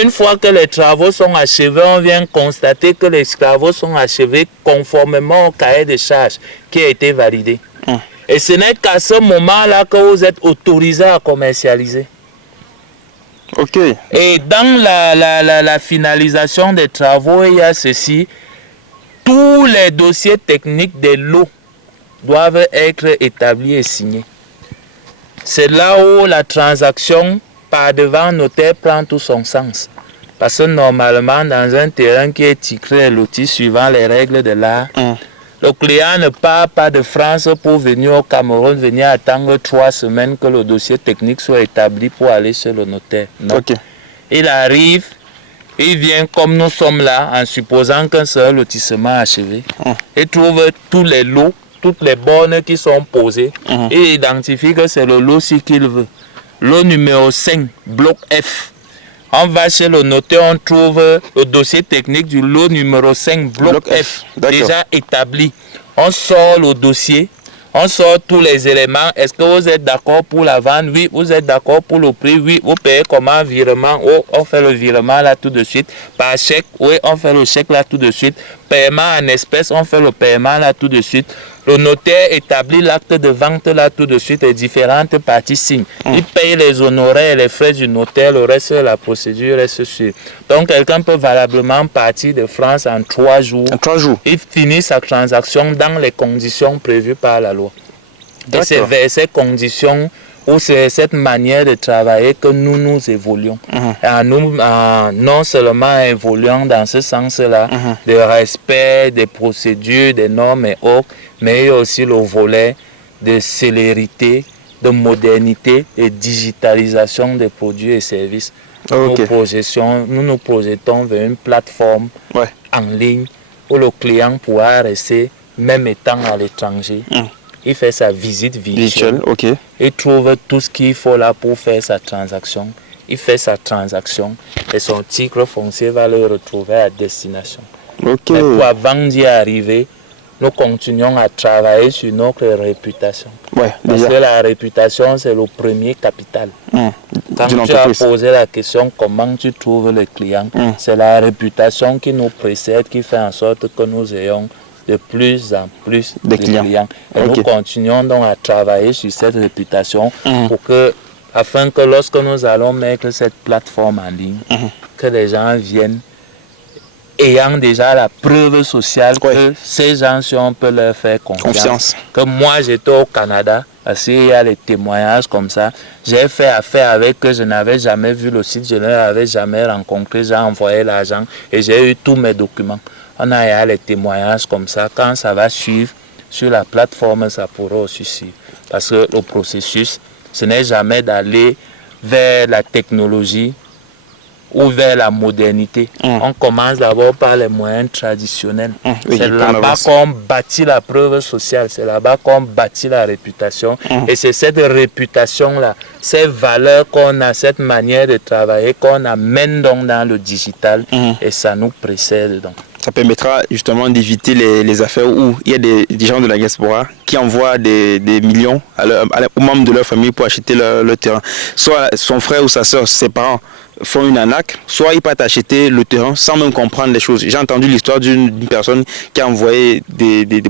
Une fois que les travaux sont achevés, on vient constater que les travaux sont achevés conformément au cahier de charges qui a été validé. Et ce n'est qu'à ce moment-là que vous êtes autorisé à commercialiser. Et dans la finalisation des travaux, il y a ceci. Tous les dossiers techniques des lots doivent être établis et signés. C'est là où la transaction par devant notaire prend tout son sens. Parce que normalement, dans un terrain qui est titré et loti suivant les règles de l'art, le client ne part pas de France pour venir au Cameroun, venir attendre 3 semaines que le dossier technique soit établi pour aller chez le notaire. Non. Il arrive, il vient comme nous sommes là, en supposant qu'un seul lotissement achevé. Il trouve tous les lots, toutes les bornes qui sont posées. Il identifie que c'est le lot qu'il veut. Lot numéro 5, bloc F. On va chez le notaire, on trouve le dossier technique du lot numéro 5, bloc F, déjà établi. On sort le dossier, on sort tous les éléments. Est-ce que vous êtes d'accord pour la vente? Oui. Vous êtes d'accord pour le prix? Oui. Vous payez comment? Virement? Oh, on fait le virement là tout de suite. Par chèque? Oui, on fait le chèque là tout de suite. paiement en espèces, on fait le paiement là tout de suite. Le notaire établit l'acte de vente là tout de suite et différentes parties signent. Il paye les honoraires et les frais du notaire, le reste de la procédure reste sûr. Donc quelqu'un peut valablement partir de France en 3 jours. En 3 jours. Il finit sa transaction dans les conditions prévues par la loi. Et c'est vers ces conditions ou c'est cette manière de travailler que nous évoluons. Non seulement évoluons dans ce sens-là, de respect des procédures, des normes et autres, mais il y a aussi le volet de célérité, de modernité et digitalisation des produits et services. Nous nous projetons vers une plateforme en ligne où le client pourra rester, même étant à l'étranger. Il fait sa visite virtuelle. Il trouve tout ce qu'il faut là pour faire sa transaction. Il fait sa transaction et son titre foncier va le retrouver à destination. Mais pour avant d'y arriver, nous continuons à travailler sur notre réputation. Parce que la réputation, c'est le premier capital. Quand tu as posé la question comment tu trouves le client, c'est la réputation qui nous précède, qui fait en sorte que nous ayons de plus en plus de clients. Et nous continuons donc à travailler sur cette réputation afin que lorsque nous allons mettre cette plateforme en ligne, que les gens viennent ayant déjà la preuve sociale que ces gens-ci, on peut leur faire confiance. Que moi, j'étais au Canada, parce qu'il y a les témoignages comme ça. J'ai fait affaire avec eux, je n'avais jamais vu le site, je ne l'avais jamais rencontré, j'ai envoyé l'argent et j'ai eu tous mes documents. On a les témoignages comme ça. Quand ça va suivre sur la plateforme, ça pourra aussi suivre. Parce que le processus, ce n'est jamais d'aller vers la technologie ou vers la modernité. On commence d'abord par les moyens traditionnels. C'est là-bas qu'on bâtit la preuve sociale, c'est là-bas qu'on bâtit la réputation. Et c'est cette réputation-là, ces valeurs qu'on a, cette manière de travailler qu'on amène donc dans le digital et ça nous précède donc. Ça permettra justement d'éviter les affaires où il y a des gens de la diaspora qui envoient des millions aux membres de leur famille pour acheter leur terrain. Soit son frère ou sa soeur, ses parents font une arnaque, soit ils partent acheter le terrain sans même comprendre les choses. J'ai entendu l'histoire d'une personne qui a envoyé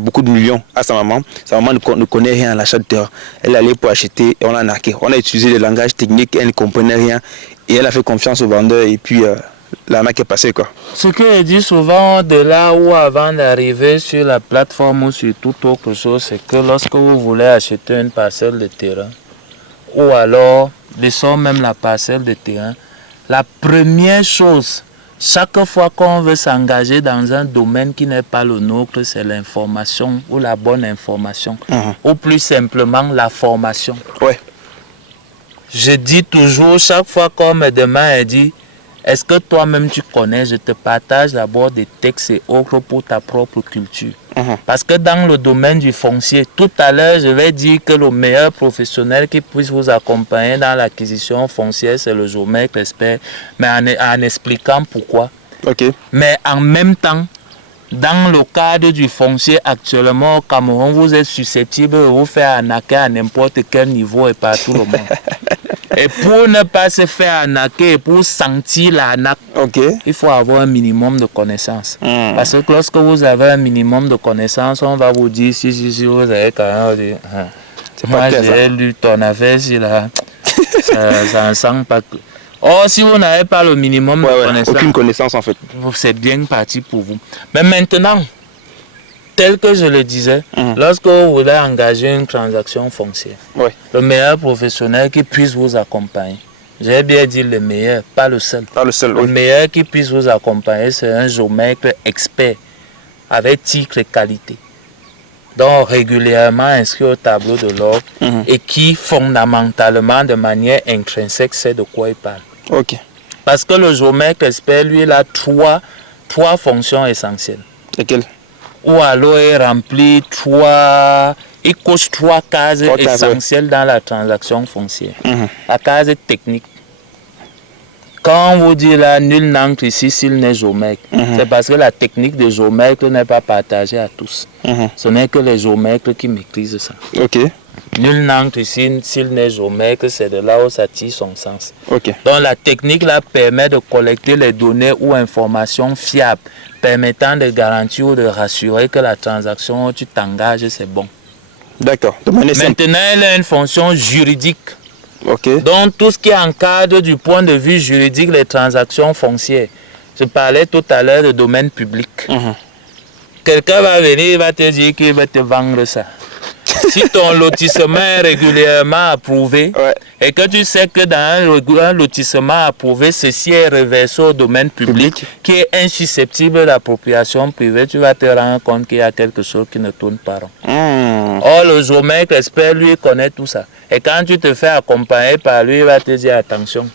beaucoup de millions à sa maman. Sa maman ne connaît rien à l'achat de terrain. Elle allait pour acheter et on l'a arnaqué. On a utilisé le langage technique, elle ne comprenait rien et elle a fait confiance au vendeur et puis l'arnaque est passée quoi. Ce que je dis souvent de là où avant d'arriver sur la plateforme ou sur toute autre chose, c'est que lorsque vous voulez acheter une parcelle de terrain ou alors laissons même la parcelle de terrain, la première chose, chaque fois qu'on veut s'engager dans un domaine qui n'est pas le nôtre, c'est l'information ou la bonne information. Ou plus simplement la formation. Je dis toujours, chaque fois qu'on me demande, elle dit, est-ce que toi-même tu connais, je te partage d'abord des textes et autres pour ta propre culture. Parce que dans le domaine du foncier, tout à l'heure, je vais dire que le meilleur professionnel qui puisse vous accompagner dans l'acquisition foncière, c'est le géomètre expert, mais en expliquant pourquoi. Mais en même temps, dans le cadre du foncier actuellement au Cameroun, vous êtes susceptible de vous faire arnaquer à n'importe quel niveau et par tout le monde. Et pour ne pas se faire arnaquer, pour sentir l'arnaque, il faut avoir un minimum de connaissances. Parce que lorsque vous avez un minimum de connaissances, on va vous dire, si vous avez quand même dit, moi j'ai lu ton affaire, ça ne sent pas que... Or, si vous n'avez pas le minimum de connaissances, aucune connaissance en fait, c'est bien parti pour vous. Mais maintenant, tel que je le disais, lorsque vous voulez engager une transaction foncière, le meilleur professionnel qui puisse vous accompagner, j'ai bien dit le meilleur, pas le seul. Le meilleur qui puisse vous accompagner, c'est un géomètre expert avec titre et qualité. Donc régulièrement inscrit au tableau de l'ordre et qui fondamentalement, de manière intrinsèque, sait de quoi il parle. Parce que le géomètre expert, lui, il a trois fonctions essentielles. Lesquelles? Ou alors il remplit il coche 3 cases essentielles dans la transaction foncière. La case technique. Quand on vous dit là, nul n'entre ici s'il n'est géomètre, c'est parce que la technique de géomètre n'est pas partagée à tous. Ce n'est que les géomètres qui maîtrisent ça. Nul n'entre ici s'il n'est géomètre, c'est de là où ça tire son sens. Ok. Donc la technique là permet de collecter les données ou informations fiables permettant de garantir ou de rassurer que la transaction où tu t'engages, c'est bon. D'accord. Maintenant, elle a une fonction juridique. Ok. Donc tout ce qui encadre du point de vue juridique les transactions foncières. Je parlais tout à l'heure de domaine public. Quelqu'un va venir, il va te dire qu'il va te vendre ça. Si ton lotissement est régulièrement approuvé et que tu sais que dans un lotissement approuvé, ceci est reversé au domaine public qui est insusceptible d'appropriation privée, tu vas te rendre compte qu'il y a quelque chose qui ne tourne pas rond. Or, le géomètre expert, lui, connaît tout ça. Et quand tu te fais accompagner par lui, il va te dire attention,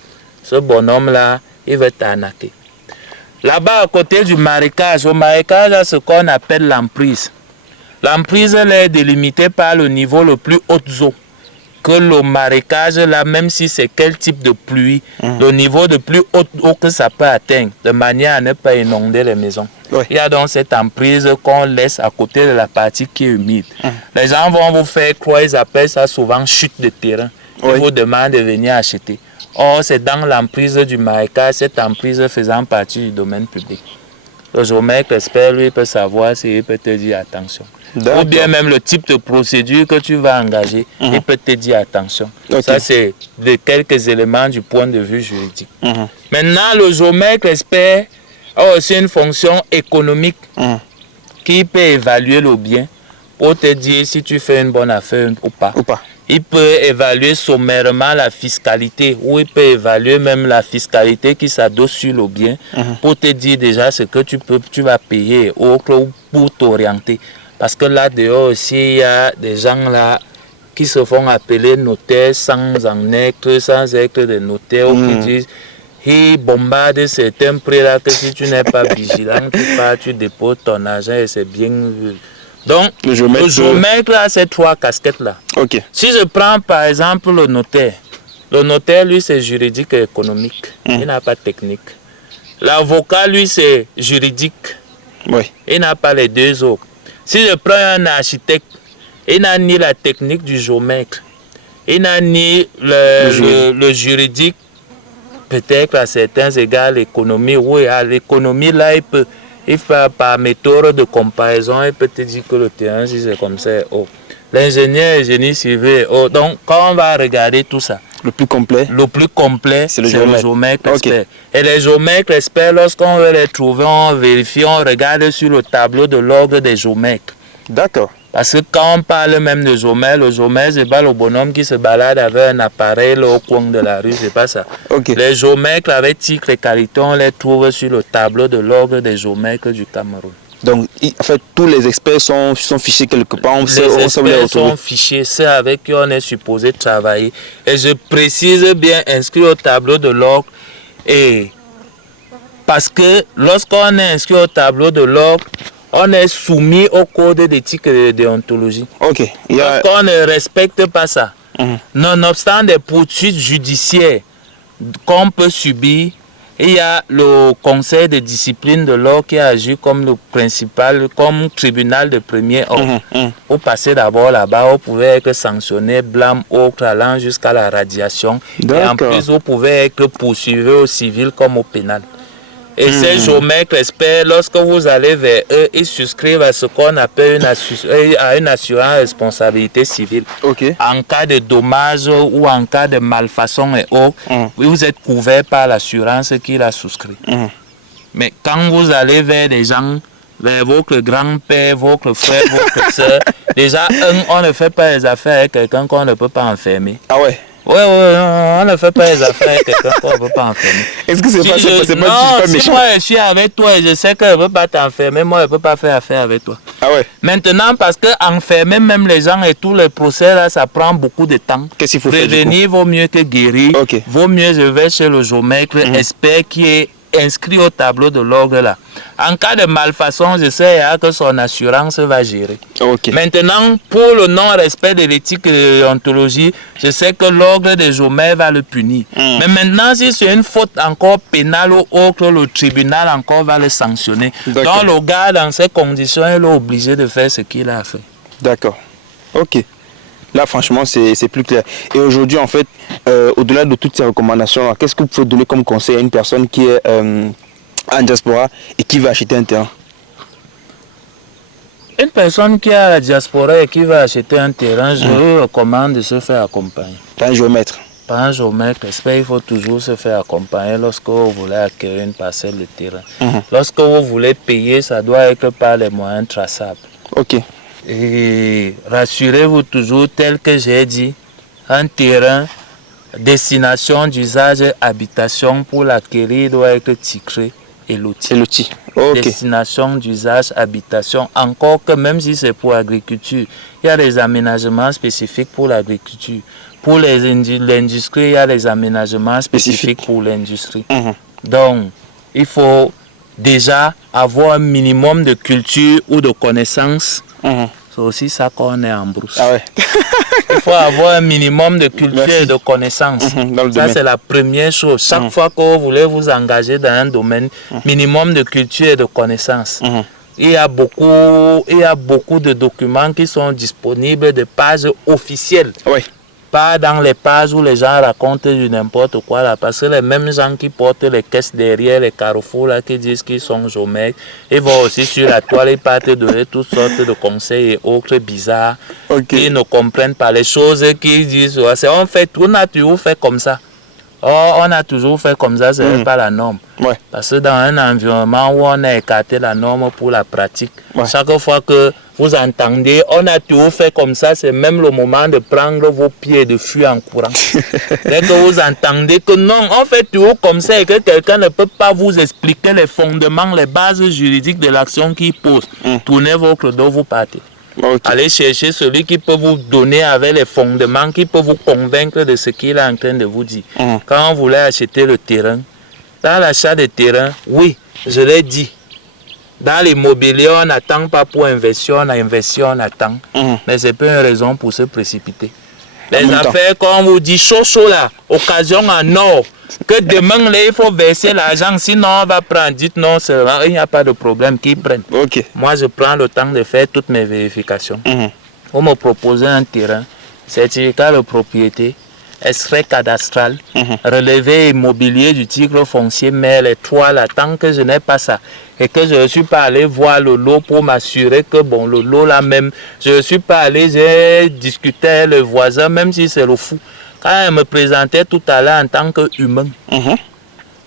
ce bonhomme-là, il veut t'arnaquer. Là-bas, à côté du marécage, au marécage, il y a ce qu'on appelle l'emprise. L'emprise est délimitée par le niveau le plus haut eau. Que le marécage, là, même si c'est quel type de pluie, le niveau de plus haut eau que ça peut atteindre, de manière à ne pas inonder les maisons. Il y a donc cette emprise qu'on laisse à côté de la partie qui est humide. Les gens vont vous faire croire, ils appellent ça souvent chute de terrain. Ils vous demandent de venir acheter. Or, c'est dans l'emprise du marécage, cette emprise faisant partie du domaine public. Le géomètre expert, lui, peut savoir s'il peut te dire attention. Ou bien même le type de procédure que tu vas engager, il peut te dire attention. Ça, c'est de quelques éléments du point de vue juridique. Maintenant, le géomètre expert a aussi une fonction économique qui peut évaluer le bien pour te dire si tu fais une bonne affaire ou pas. Il peut évaluer sommairement la fiscalité ou il peut évaluer même la fiscalité qui s'adosse sur le bien pour te dire déjà ce que tu vas payer ou pour t'orienter. Parce que là dehors aussi, il y a des gens là qui se font appeler notaires sans en être, sans être des notaires ou qui disent ils bombardent certains prix là que si tu n'es pas vigilant, tu déposes ton argent et c'est bien vu. Donc, le géomètre a ces trois casquettes-là. Si je prends par exemple le notaire, lui, c'est juridique et économique. Il n'a pas de technique. L'avocat, lui, c'est juridique. Il n'a pas les deux autres. Si je prends un architecte, il n'a ni la technique du géomètre, il n'a ni le juridique, peut-être à certains égards l'économie. Oui, à l'économie, là, il fait par méthode de comparaison, il peut te dire que le terrain, si c'est comme ça, l'ingénieur, génie civil, donc quand on va regarder tout ça, le plus complet, c'est le géomètre expert. Et les géomètres experts, lorsqu'on veut les trouver, on vérifie, on regarde sur le tableau de l'ordre des géomètres. D'accord. Parce que quand on parle même de géomètre, le géomètre, c'est pas le bonhomme qui se balade avec un appareil au coin de la rue, c'est pas ça. Les géomètres avec titre et qualité, on les trouve sur le tableau de l'ordre des géomètres du Cameroun. Donc, en fait, tous les experts sont fichés quelque part, les experts sont fichés, c'est avec qui on est supposé travailler. Et je précise bien, inscrit au tableau de l'ordre. Et parce que lorsqu'on est inscrit au tableau de l'ordre, on est soumis au code d'éthique et de déontologie. Lorsqu'on ne respecte pas ça, nonobstant des poursuites judiciaires qu'on peut subir, il y a le conseil de discipline de l'ordre qui agit comme le principal, comme tribunal de premier ordre. Vous passez d'abord là-bas, vous pouvez être sanctionné, blâme, autre, allant jusqu'à la radiation. Et en plus, vous pouvez être poursuivi au civil comme au pénal. Et ces géomètres experts, lorsque vous allez vers eux, ils souscrivent à ce qu'on appelle une assurance responsabilité civile. En cas de dommage ou en cas de malfaçon et autres, vous êtes couvert par l'assurance qu'il a souscrit. Mais quand vous allez vers des gens, vers votre grand-père, votre frère, votre soeur, déjà, on ne fait pas les affaires avec quelqu'un qu'on ne peut pas enfermer. Oui, on ne fait pas les affaires avec quelqu'un qu'on ne peut pas enfermer. Est-ce que c'est pas méchant? Si moi je suis avec toi et je sais que je ne peux pas t'enfermer, moi je ne peux pas faire affaire avec toi. Maintenant, parce que enfermer même les gens et tous les procès, là, ça prend beaucoup de temps. Qu'est-ce qu'il faut faire? Prévenir vaut mieux que guérir. Vaut mieux je vais chez le géomètre expert qui est inscrit au tableau de l'ordre là. En cas de malfaçon, je sais que son assurance va gérer. Maintenant, pour le non-respect de l'éthique et de l'ontologie, je sais que l'ordre des géomètres va le punir. Mais maintenant, si c'est une faute encore pénale ou autre, le tribunal encore va le sanctionner. Donc le gars, dans ces conditions, il est obligé de faire ce qu'il a fait. D'accord. Là, franchement, c'est plus clair. Et aujourd'hui, en fait, au-delà de toutes ces recommandations, qu'est-ce que vous pouvez donner comme conseil à une personne qui est en diaspora et qui va acheter un terrain? Une personne qui est à la diaspora et qui va acheter un terrain, je lui recommande de se faire accompagner. Par un géomètre. Par un géomètre, il faut toujours se faire accompagner lorsque vous voulez acquérir une parcelle de terrain. Lorsque vous voulez payer, ça doit être par les moyens traçables. Ok. Et rassurez-vous toujours, tel que j'ai dit, un terrain, destination d'usage et habitation pour l'acquérir doit être titré et loti. Et loti. Okay. Destination d'usage, habitation, encore que même si c'est pour l'agriculture, il y a des aménagements spécifiques pour l'agriculture. Pour l'industrie, il y a des aménagements spécifiques pour l'industrie. Donc, il faut déjà avoir un minimum de culture ou de connaissances. C'est aussi ça qu'on est en brousse. Ah ouais. Il faut avoir un minimum de culture et de connaissances. Ça, c'est la première chose. Chaque fois que vous voulez vous engager dans un domaine, minimum de culture et de connaissances. Il y a beaucoup de documents qui sont disponibles, de pages officielles. Ouais. Pas dans les pages où les gens racontent du n'importe quoi là, parce que les mêmes gens qui portent les caisses derrière les carrefours là, qui disent qu'ils sont géomètres, ils vont aussi sur la toile et partent donner toutes sortes de conseils et autres bizarres. Ils ne comprennent pas les choses qu'ils disent. On a toujours fait comme ça. On a toujours fait comme ça, ce n'est pas la norme. Ouais. Parce que dans un environnement où on a écarté la norme pour la pratique, chaque fois que vous entendez, on a toujours fait comme ça, c'est même le moment de prendre vos pieds et de fuir en courant. Dès que vous entendez que non, on fait toujours comme ça et que quelqu'un ne peut pas vous expliquer les fondements, les bases juridiques de l'action qu'il pose, tournez votre dos, vous partez. Allez chercher celui qui peut vous donner avec les fondements, qui peut vous convaincre de ce qu'il est en train de vous dire. Quand vous voulez acheter le terrain, dans l'achat de terrain, oui, je l'ai dit, dans l'immobilier, on n'attend pas pour investir, on a investi, on attend. Mais ce n'est pas une raison pour se précipiter. Les affaires, comme on vous dit, chaud là, occasion en or, que demain, là, il faut verser l'argent, sinon on va prendre. Dites non, il n'y a pas de problème, qu'ils prennent. Moi, je prends le temps de faire toutes mes vérifications. Vous me proposez un terrain, certificat de propriété, extrait cadastral, relevé immobilier du titre foncier, mais les trois là, tant que je n'ai pas ça, et que je ne suis pas allé voir le lot pour m'assurer que bon, le lot là même, je ne suis pas allé, j'ai discuté avec le voisin, même si c'est le fou. Quand il me présentait tout à l'heure en tant qu'humain,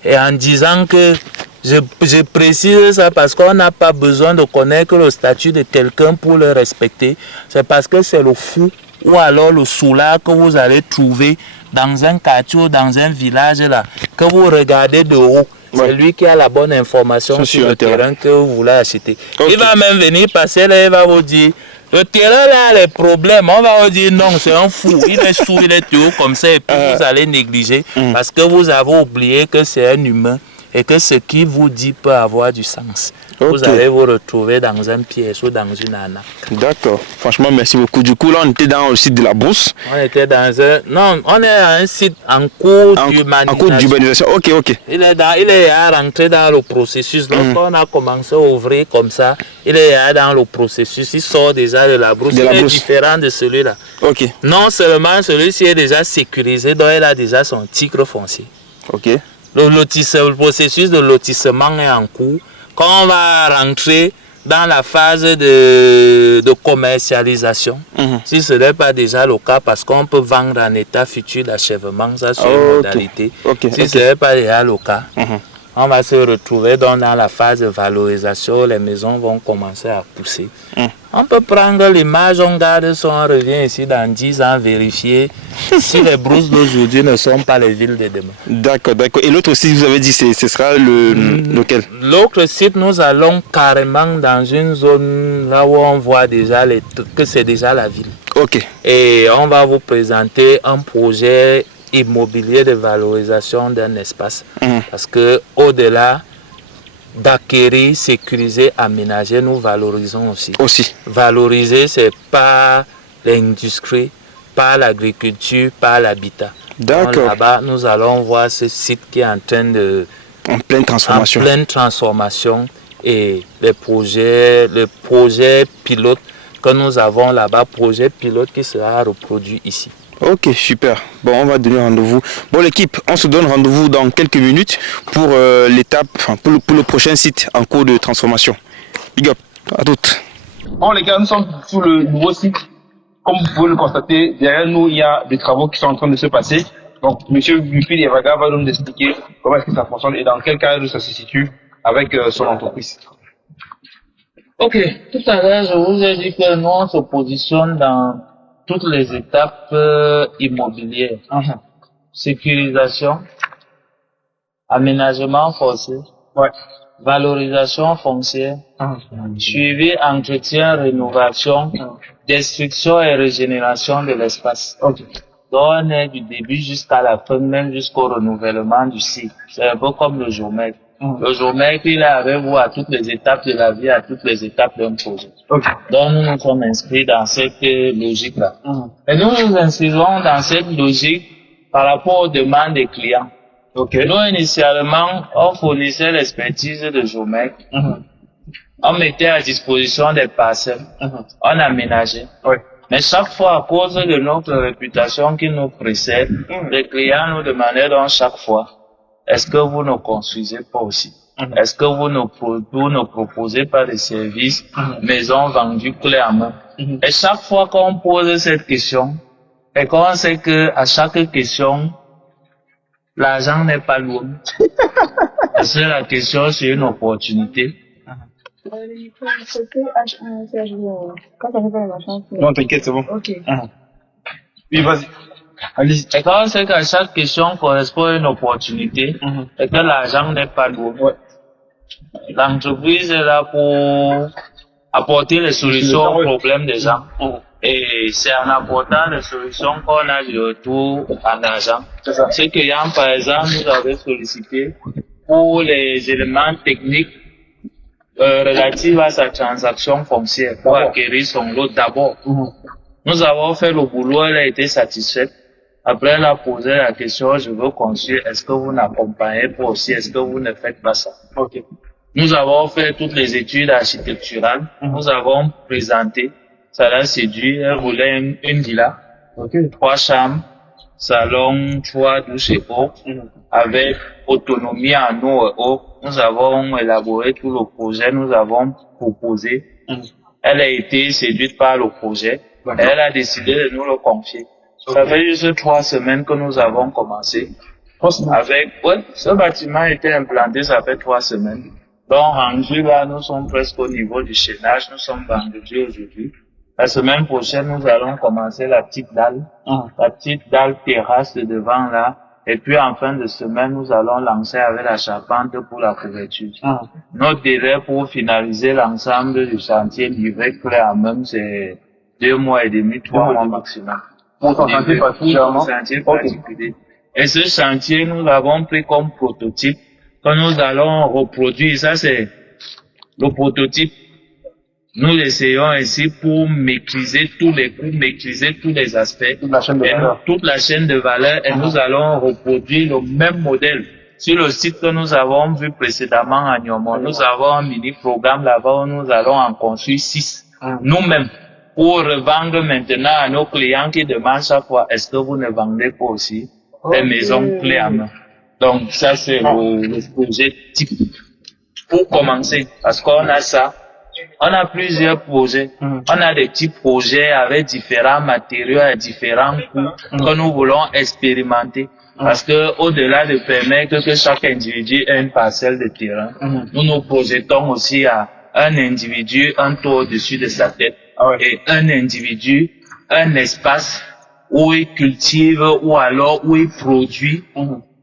et en disant que je précise ça parce qu'on n'a pas besoin de connaître le statut de quelqu'un pour le respecter, c'est parce que c'est le fou ou alors le soulard que vous allez trouver dans un quartier ou dans un village là, que vous regardez de haut. C'est lui qui a la bonne information sur le terrain que vous voulez acheter. Il va même venir passer là, il va vous dire, le terrain là a les problèmes. On va vous dire non, c'est un fou. Il est sourd, il est tout comme ça et puis vous allez négliger parce que vous avez oublié que c'est un humain et que ce qu'il vous dit peut avoir du sens. Vous allez vous retrouver dans un piège ou dans une arnaque. D'accord. Franchement, merci beaucoup. Du coup, là, on était dans le site de la bourse. On était dans un... Non, on est à un site en cours d'urbanisation. En cours d'urbanisation, ok. Il est à rentrer dans le processus. Lorsqu'on a commencé à ouvrir comme ça, il est dans le processus. Il sort déjà de la brousse. Il est différent de celui-là. Non seulement celui-ci est déjà sécurisé, donc il a déjà son titre foncier. Le processus de lotissement est en cours. Quand on va rentrer dans la phase de commercialisation, si ce n'est pas déjà le cas, parce qu'on peut vendre en état futur d'achèvement, ça c'est une modalité. Si ce n'est pas déjà le cas, on va se retrouver dans la phase de valorisation, les maisons vont commencer à pousser. On peut prendre l'image, on garde son, on revient ici dans 10 ans, vérifier si les brousses d'aujourd'hui ne sont pas les villes de demain. D'accord. Et l'autre site, vous avez dit, ce sera lequel? L'autre site, nous allons carrément dans une zone là où on voit déjà que c'est déjà la ville. Et on va vous présenter un projet immobilier de valorisation d'un espace. Parce que au-delà d'acquérir, sécuriser, aménager, nous valorisons aussi. Valoriser, c'est pas l'industrie, pas l'agriculture, pas l'habitat. Là-bas, nous allons voir ce site qui est en pleine transformation. Et les projets pilotes que nous avons là-bas, projet pilote qui sera reproduit ici. Ok, super. Bon, on va donner rendez-vous. Bon, l'équipe, on se donne rendez-vous dans quelques minutes pour l'étape, pour le prochain site en cours de transformation. Big up à toutes. Bon, les gars, nous sommes sur le nouveau site. Comme vous pouvez le constater, derrière nous, il y a des travaux qui sont en train de se passer. Donc, M. Wilfried Evaga va nous expliquer comment est-ce que ça fonctionne et dans quel cadre ça se situe avec son entreprise. Ok, tout à l'heure, je vous ai dit que nous, on se positionne dans toutes les étapes immobilières. Sécurisation, aménagement forcé, valorisation foncière, suivi, entretien, rénovation, destruction et régénération de l'espace. Donc on est du début jusqu'à la fin, même jusqu'au renouvellement du site. C'est un peu comme le géomètre. Le géomètre, il est avec vous à toutes les étapes de la vie, à toutes les étapes d'un projet. Donc nous nous sommes inscrits dans cette logique-là. Et nous nous inscrivons dans cette logique par rapport aux demandes des clients. Nous, initialement, on fournissait l'expertise de géomètre. On mettait à disposition des parcelles. On aménageait. Mais chaque fois, à cause de notre réputation qui nous précède, les clients nous demandaient donc chaque fois, est-ce que vous ne construisez pas aussi? Est-ce que vous ne proposez pas de services maison vendue clé en main? Et chaque fois qu'on pose cette question, et qu'on sait que à chaque question, l'argent n'est pas loin. Parce que la question, c'est une opportunité. Non, t'inquiète, c'est bon. Ok. Oui, vas-y. Allez. Et quand on sait qu'à chaque question correspond à une opportunité, et que l'argent n'est pas loin, l'entreprise est là pour apporter les solutions aux problèmes des gens. Et c'est en apportant les solutions qu'on a du retour en argent. Ce client, par exemple, nous avait sollicité pour les éléments techniques relatifs à sa transaction foncière pour acquérir son lot d'abord. Nous avons fait le boulot, elle a été satisfaite. Après, elle a posé la question, je veux construire, est-ce que vous n'accompagnez pas aussi, est-ce que vous ne faites pas ça? Nous avons fait toutes les études architecturales, nous avons présenté, ça l'a séduit, elle voulait une villa, 3 chambres, salon, 3 douches et eau, avec autonomie en eau et eau. Nous avons élaboré tout le projet, nous avons proposé. Elle a été séduite par le projet, et elle a décidé de nous le confier. Ça fait juste 3 semaines que nous avons commencé. Ce bâtiment était implanté, ça fait 3 semaines. Donc, rendu là, nous sommes presque au niveau du chaînage, nous sommes vendredis aujourd'hui. La semaine prochaine, nous allons commencer la petite dalle terrasse de devant là. Et puis, en fin de semaine, nous allons lancer avec la charpente pour la couverture. Notre délai pour finaliser l'ensemble du chantier livré clé en main, c'est 2 mois et demi, 3 mois maximum. Pour ton chantier particulier. Et ce chantier, nous l'avons pris comme prototype que nous allons reproduire. Ça, c'est le prototype. Nous l'essayons ainsi pour maîtriser tous les coûts, maîtriser tous les aspects. Toute la chaîne de valeur. Et nous allons reproduire le même modèle. Sur le site que nous avons vu précédemment à Nyomon, nous avons un mini-programme là-bas où nous allons en construire 6. Nous-mêmes. Pour revendre maintenant à nos clients qui demandent chaque fois, est-ce que vous ne vendez pas aussi des maisons clés en main? Donc, ça, c'est le projet type. Pour commencer, parce qu'on a ça, on a plusieurs projets. On a des petits projets avec différents matériaux et différents coûts que nous voulons expérimenter. Parce que, au-delà de permettre que chaque individu ait une parcelle de terrain, nous nous projetons aussi à un individu, un toit au-dessus de sa tête. Et un individu, un espace où il cultive ou alors où il produit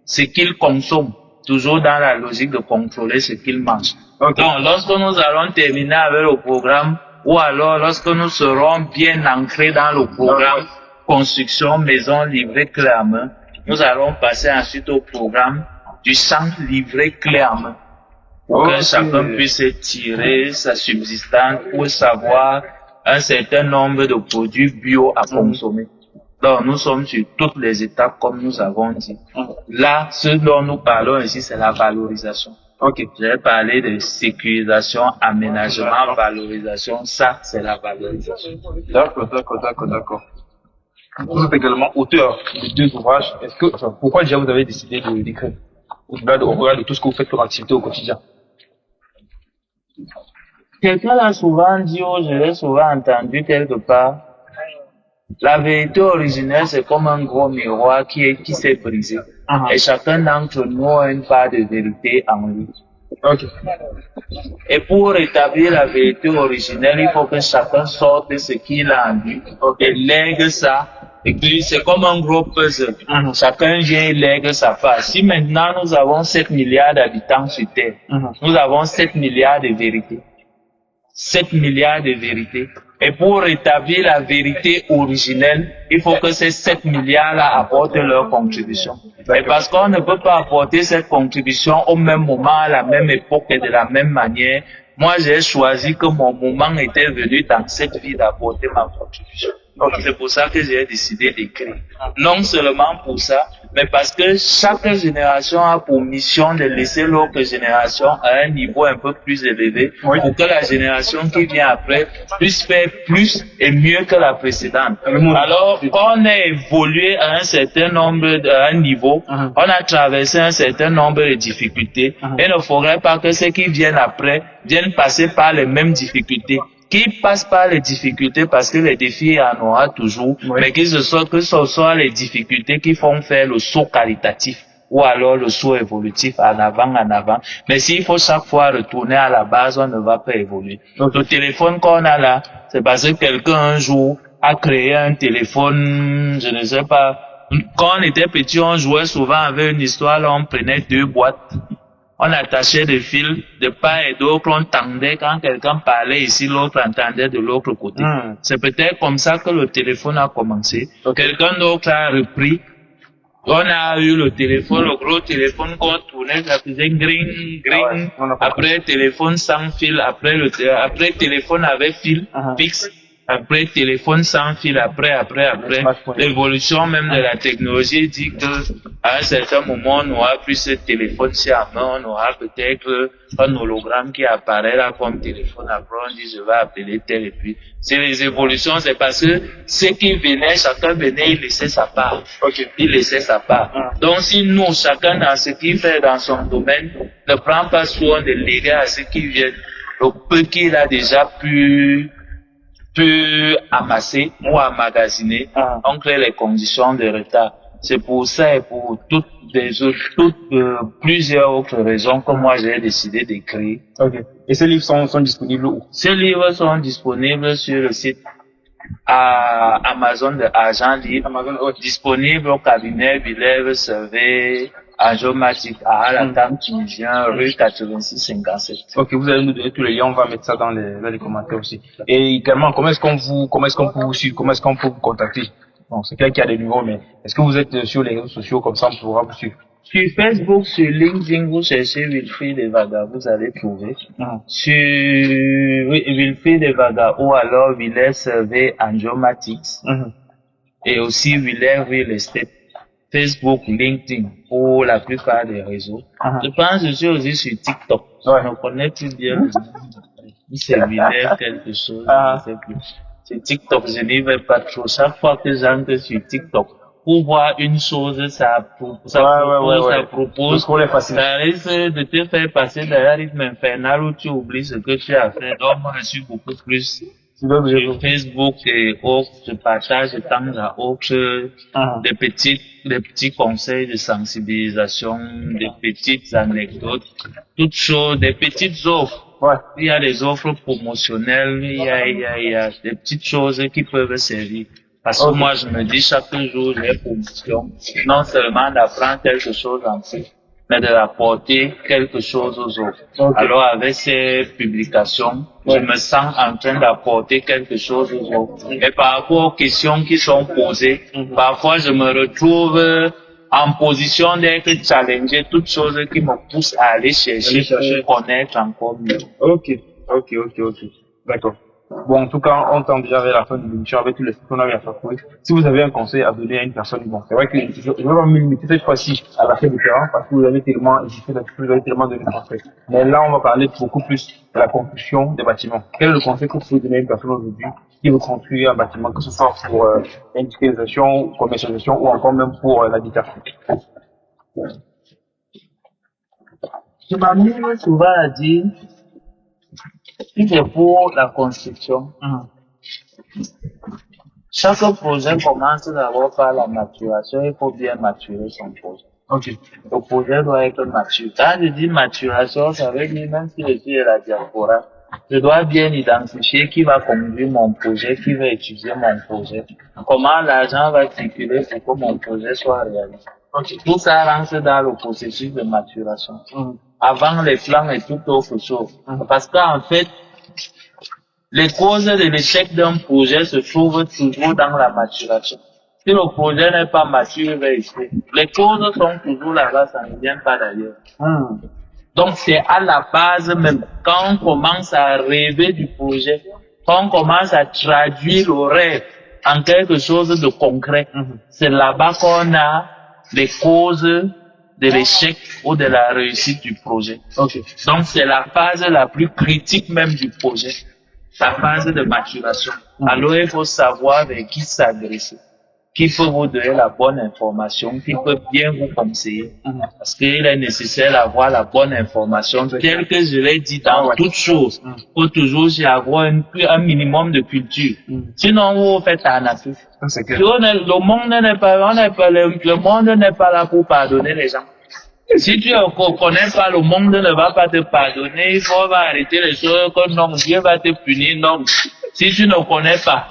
ce qu'il consomme, toujours dans la logique de contrôler ce qu'il mange. Donc, lorsque nous allons terminer avec le programme, ou alors lorsque nous serons bien ancrés dans le programme construction maison livrée clé en main, nous allons passer ensuite au programme du centre livré clé en main, pour que chacun puisse tirer sa subsistance pour savoir un certain nombre de produits bio à consommer. Donc, nous sommes sur toutes les étapes comme nous avons dit. Là, ce dont nous parlons ici, c'est la valorisation. Ok. J'ai parlé de sécurisation, aménagement, valorisation. Ça, c'est la valorisation. D'accord. Vous êtes également auteur de 2 ouvrages. Pourquoi déjà vous avez décidé de d'écrire? Au-delà de tout ce que vous faites comme activité au quotidien. Quelqu'un l'a souvent dit, ou je l'ai souvent entendu quelque part. La vérité originelle, c'est comme un gros miroir qui s'est brisé. Et chacun d'entre nous a une part de vérité en lui. Ok. Et pour rétablir la vérité originelle, il faut que chacun sorte de ce qu'il a en lui et lègue ça. Et puis, c'est comme un gros puzzle. Chacun vient et lègue sa part. Si maintenant nous avons 7 milliards d'habitants sur Terre, nous avons 7 milliards de vérités. 7 milliards de vérités. Et pour rétablir la vérité originelle, il faut que ces 7 milliards-là apportent leur contribution. Et parce qu'on ne peut pas apporter cette contribution au même moment, à la même époque et de la même manière, moi j'ai choisi que mon moment était venu dans cette vie d'apporter ma contribution. Donc c'est pour ça que j'ai décidé d'écrire. Non seulement pour ça, mais parce que chaque génération a pour mission de laisser l'autre génération à un niveau un peu plus élevé pour que la génération qui vient après puisse faire plus et mieux que la précédente. Alors, on a évolué à un certain nombre, à un niveau, on a traversé un certain nombre de difficultés et il ne faudrait pas que ceux qui viennent après viennent passer par les mêmes difficultés. Qui passe par les difficultés parce que les défis, il y en aura toujours, mais que ce soit les difficultés qui font faire le saut qualitatif ou alors le saut évolutif en avant. Mais s'il faut chaque fois retourner à la base, on ne va pas évoluer. Donc, le téléphone qu'on a là, c'est parce que quelqu'un un jour a créé un téléphone, je ne sais pas. Quand on était petit, on jouait souvent avec une histoire, là, on prenait 2 boîtes. On attachait des fils de part et d'autre, on tendait quand quelqu'un parlait ici, l'autre entendait de l'autre côté. C'est peut-être comme ça que le téléphone a commencé. Quelqu'un d'autre a repris. On a eu le téléphone, le gros téléphone qu'on tournait, ça faisait gring. Après, téléphone sans fil, après téléphone avec fil fixe. Après, téléphone sans fil, après, l'évolution même de la technologie dit que, à un certain moment, on n'aura plus ce téléphone-ci à main, on aura peut-être un hologramme qui apparaît là comme téléphone. Après, on dit, je vais appeler tel et puis. C'est les évolutions, c'est parce que ceux qui venaient, chacun venait, il laissait sa part. Il laissait sa part. Donc, si nous, chacun dans ce qu'il fait dans son domaine, ne prend pas soin de léguer à ceux qui viennent, le peu qu'il a déjà pu amasser ou emmagasiner, on crée les conditions de retard. C'est pour ça et pour plusieurs autres raisons que moi j'ai décidé d'écrire. Et ces livres sont disponibles où? Ces livres sont disponibles sur le site Amazon de Argent Libre, disponible au cabinet Vilève Servet, Angiomatique à Alatam Tunisien, rue 8657. Ok, vous allez nous donner tous les liens, on va mettre ça dans les commentaires aussi. Et également, comment est-ce qu'on peut vous suivre, comment est-ce qu'on peut vous contacter? Bon, c'est clair qu'il y a des numéros, mais est-ce que vous êtes sur les réseaux sociaux comme ça, on pourra vous suivre? Sur Facebook, sur LinkedIn, vous cherchez Wilfried Evaga, vous allez trouver. Sur Wilfried Evaga ou alors Vilève Servet Angiomatics. Et aussi Vilève Real Estate. Facebook, LinkedIn, pour la plupart des réseaux. Je pense que je suis aussi sur TikTok. Je ne connais plus bien. C'est Vilève quelque chose, je ne sais plus. Sur TikTok, je n'y vais pas trop. Chaque fois que j'entre sur TikTok, pour voir une chose, ça propose, ça risque de te faire passer dans un rythme infernal où tu oublies ce que tu as fait. Donc, moi, je suis beaucoup plus sur Facebook et autres, je partage de temps à autre des petits conseils de sensibilisation, des petites anecdotes, toutes choses, des petites offres. Il y a des offres promotionnelles, il y a des petites choses qui peuvent servir. Parce que moi, je me dis chaque jour, j'ai promotion, non seulement d'apprendre quelque chose en plus, mais de apporter quelque chose aux autres. Alors, avec ces publications, je me sens en train d'apporter quelque chose aux autres. Et par rapport aux questions qui sont posées, parfois, je me retrouve en position d'être challengé, toutes choses qui me poussent à aller chercher pour connaître encore mieux. Ok. D'accord. Bon, en tout cas, on tend déjà vers la fin de l'émission avec tous les qu'on a eu à parcourir. Si vous avez un conseil à donner à une personne, bon, c'est vrai que je vais pas me limiter cette fois-ci à l'achat du terrain parce que vous avez tellement existé, vous avez tellement donné de conseils. Mais là, on va parler beaucoup plus de la construction des bâtiments. Quel est le conseil que vous pouvez donner à une personne aujourd'hui qui veut construire un bâtiment, que ce soit pour industrialisation, commercialisation ou encore même pour l'habitat? Je m'amuse souvent à dire, si c'est pour la construction, chaque projet commence d'abord par la maturation. Il faut bien maturer son projet. Ok. Le projet doit être mature. Quand je dis maturation, ça veut dire même si je suis à la diaspora, je dois bien identifier qui va conduire mon projet, qui va étudier mon projet, comment l'argent va circuler pour que mon projet soit réalisé. Okay. Tout ça rentre dans le processus de maturation. Avant les plans et toute autre chose. Parce qu'en fait, les causes de l'échec d'un projet se trouvent toujours dans la maturation. Si le projet n'est pas mature, il va échouer. Les causes sont toujours là-bas, ça ne vient pas d'ailleurs. Donc c'est à la base même, quand on commence à rêver du projet, quand on commence à traduire le rêve en quelque chose de concret, c'est là-bas qu'on a les causes de l'échec ou de la réussite du projet. Okay. Donc c'est la phase la plus critique même du projet, la phase de maturation. Alors il faut savoir vers qui s'adresser, qui peut vous donner la bonne information, qui peut bien vous conseiller. Parce qu'il est nécessaire d'avoir la bonne information. Tel que je l'ai dit dans toutes choses, il faut toujours avoir un minimum de culture. Sinon, vous faites arnaquer. Le monde n'est pas là pour pardonner les gens. Si tu ne connais pas, le monde ne va pas te pardonner. Il faut arrêter les choses que non, Dieu va te punir. Non, si tu ne connais pas,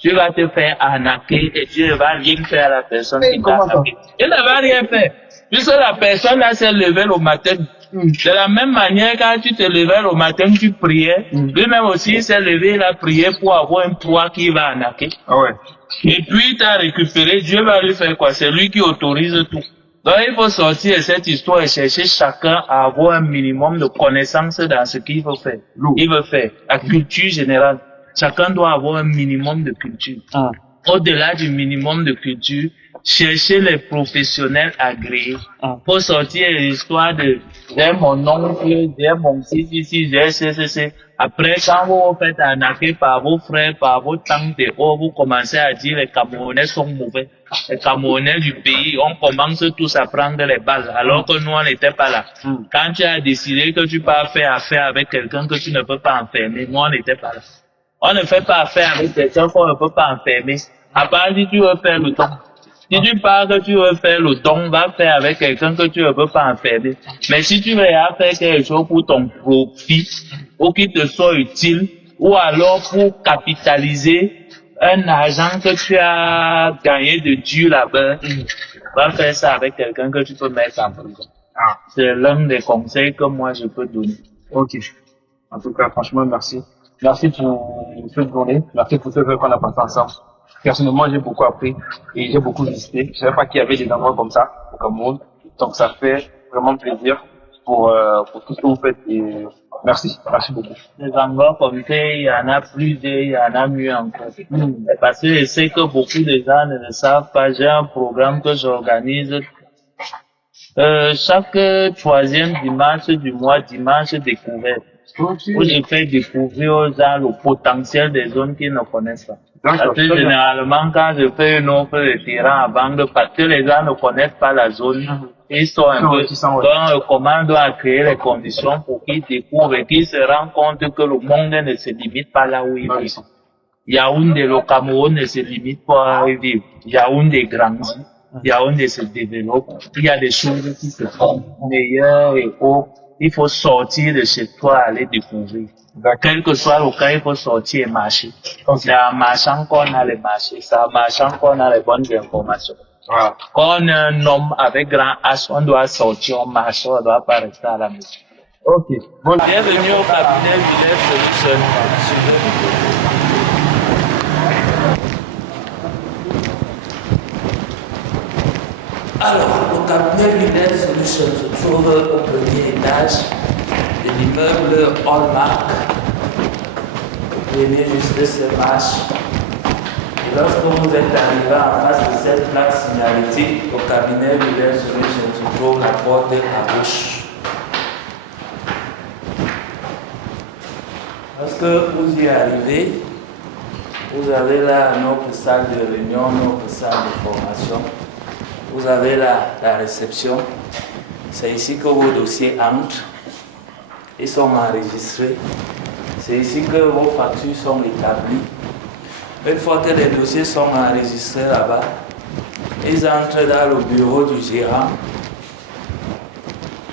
tu vas te faire arnaquer et tu ne vas rien faire à la personne qui t'a arnaqué. Il ne va rien faire. Puisque la personne là s'est levée le matin. De la même manière, quand tu te levais le matin, tu priais. Lui-même aussi s'est levé, il a prié pour avoir un poids qui va arnaquer. Et puis, tu as récupéré, Dieu va lui faire quoi? C'est lui qui autorise tout. Donc, il faut sortir de cette histoire et chercher chacun à avoir un minimum de connaissances dans ce qu'il veut faire. Il veut faire. La culture générale. Chacun doit avoir un minimum de culture. Au-delà du minimum de culture, chercher les professionnels agréés. Pour sortir l'histoire de j'ai mon oncle, j'ai mon si, j'ai c. Après, quand vous vous faites arnaquer par vos frères, par vos tantes et autres, vous commencez à dire les Camerounais sont mauvais. Les Camerounais du pays, on commence tous à prendre les balles, alors que nous, on n'était pas là. Quand tu as décidé que tu peux faire affaire avec quelqu'un que tu ne peux pas enfermer, nous, on n'était pas là. On ne fait pas affaire avec quelqu'un qu'on ne peut pas enfermer. À part si tu veux faire le don. Si tu parles que tu veux faire le don, va faire avec quelqu'un que tu ne peux pas enfermer. Mais si tu veux faire quelque chose pour ton profit, ou qui te soit utile, ou alors pour capitaliser un argent que tu as gagné de Dieu là-bas, va faire ça avec quelqu'un que tu peux mettre en prison. C'est l'un des conseils que moi je peux donner. Ok. En tout cas, franchement, merci. Merci pour cette journée. Merci pour ce qu'on a passé ensemble. Personnellement, j'ai beaucoup appris et j'ai beaucoup visité. Je ne savais pas qu'il y avait des endroits comme ça au Cameroun. Donc, ça fait vraiment plaisir pour tout ce que vous faites. Et merci. Merci beaucoup. Des endroits comme ça, il y en a plus et il y en a mieux encore. Parce que je sais que beaucoup de gens ne le savent pas. J'ai un programme que j'organise chaque troisième dimanche du mois, dimanche découverte. Où je fais découvrir aux gens le potentiel des zones qu'ils ne connaissent pas. Parce que généralement, quand je fais une offre de terrain à vendre, parce que les gens ne connaissent pas la zone, ils sont un peu, donc comment doit créer les conditions pour qu'ils découvrent et qu'ils se rendent compte que le monde ne se limite pas là où ils vivent. Yaoundé, le Cameroun ne se limite pas à où ils vivent. Yaoundé grandit, Yaoundé se développe, il y a des choses qui se font meilleures et autres. Il faut sortir de chez toi, aller découvrir. Quel que soit le cas, il faut sortir et marcher. C'est en marchant qu'on a les marchés, c'est en marchant qu'on a les bonnes informations. Quand on est un homme avec grand H, on doit sortir, on marche, on ne doit pas rester à la maison. Ok. Bon. Bienvenue au cabinet Villers Solutions. Alors, le cabinet Villers Solutions se trouve au premier étage de l'immeuble Hallmark. venez juste ces marches. Et lorsque vous êtes arrivé en face de cette plaque signalétique, au cabinet de l'air je trouve la porte à gauche. Lorsque vous y arrivez, vous avez là notre salle de réunion, notre salle de formation. Vous avez là la réception. C'est ici que vos dossiers entrent. Ils sont enregistrés. C'est ici que vos factures sont établies. Une fois que les dossiers sont enregistrés là-bas, ils entrent dans le bureau du gérant.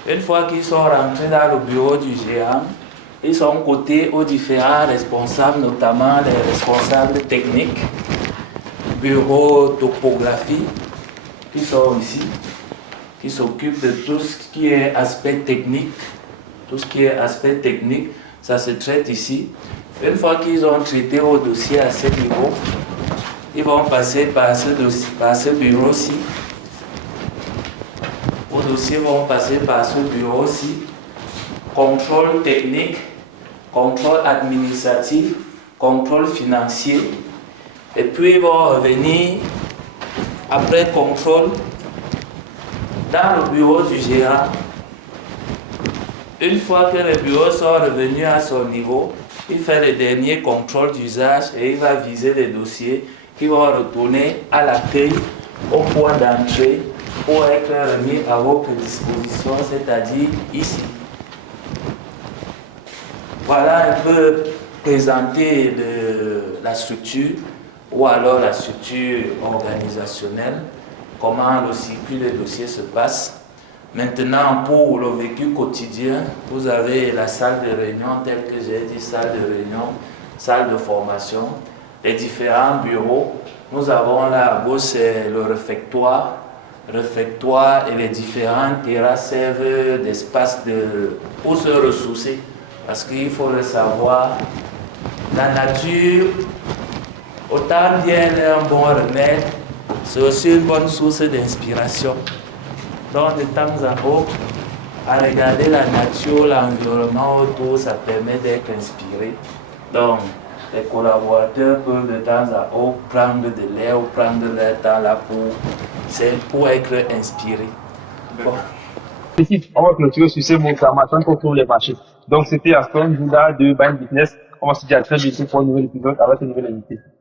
Une fois qu'ils sont rentrés dans le bureau du gérant, ils sont cotés aux différents responsables, notamment les responsables techniques, bureau topographie, qui sont ici, qui s'occupent de tout ce qui est aspect technique. Tout ce qui est aspect technique, ça se traite ici. Une fois qu'ils ont traité vos dossiers à ce niveau, ils vont passer par ce bureau-ci. Vos dossiers vont passer par ce bureau-ci. Contrôle technique, contrôle administratif, contrôle financier. Et puis ils vont revenir, après contrôle, dans le bureau du gérant. Une fois que le bureau sont revenus à son niveau, il fait le dernier contrôle d'usage et il va viser les dossiers qui vont retourner à l'accueil au point d'entrée pour être remis à votre disposition, c'est-à-dire ici. Voilà un peu présenter la structure ou alors la structure organisationnelle, comment le circuit des dossiers se passe. Maintenant, pour le vécu quotidien, vous avez la salle de réunion, telle que j'ai dit, salle de réunion, salle de formation, les différents bureaux. Nous avons là à gauche le réfectoire. Réfectoire et les différents terrasses servent d'espace pour se ressourcer. Parce qu'il faut le savoir, la nature, autant bien un bon remède, c'est aussi une bonne source d'inspiration. Donc de temps à autre, à regarder la nature, l'environnement autour, ça permet d'être inspiré. Donc les collaborateurs peuvent de temps à autre prendre de l'air ou prendre leur temps là pour être inspirés. Bon. On va clôturer sur ces mots d'information pour tous les marchés. Donc c'était Aston Bouddha de Bind Business. On va se dire à très bientôt pour un nouvel épisode avec un nouvel invité.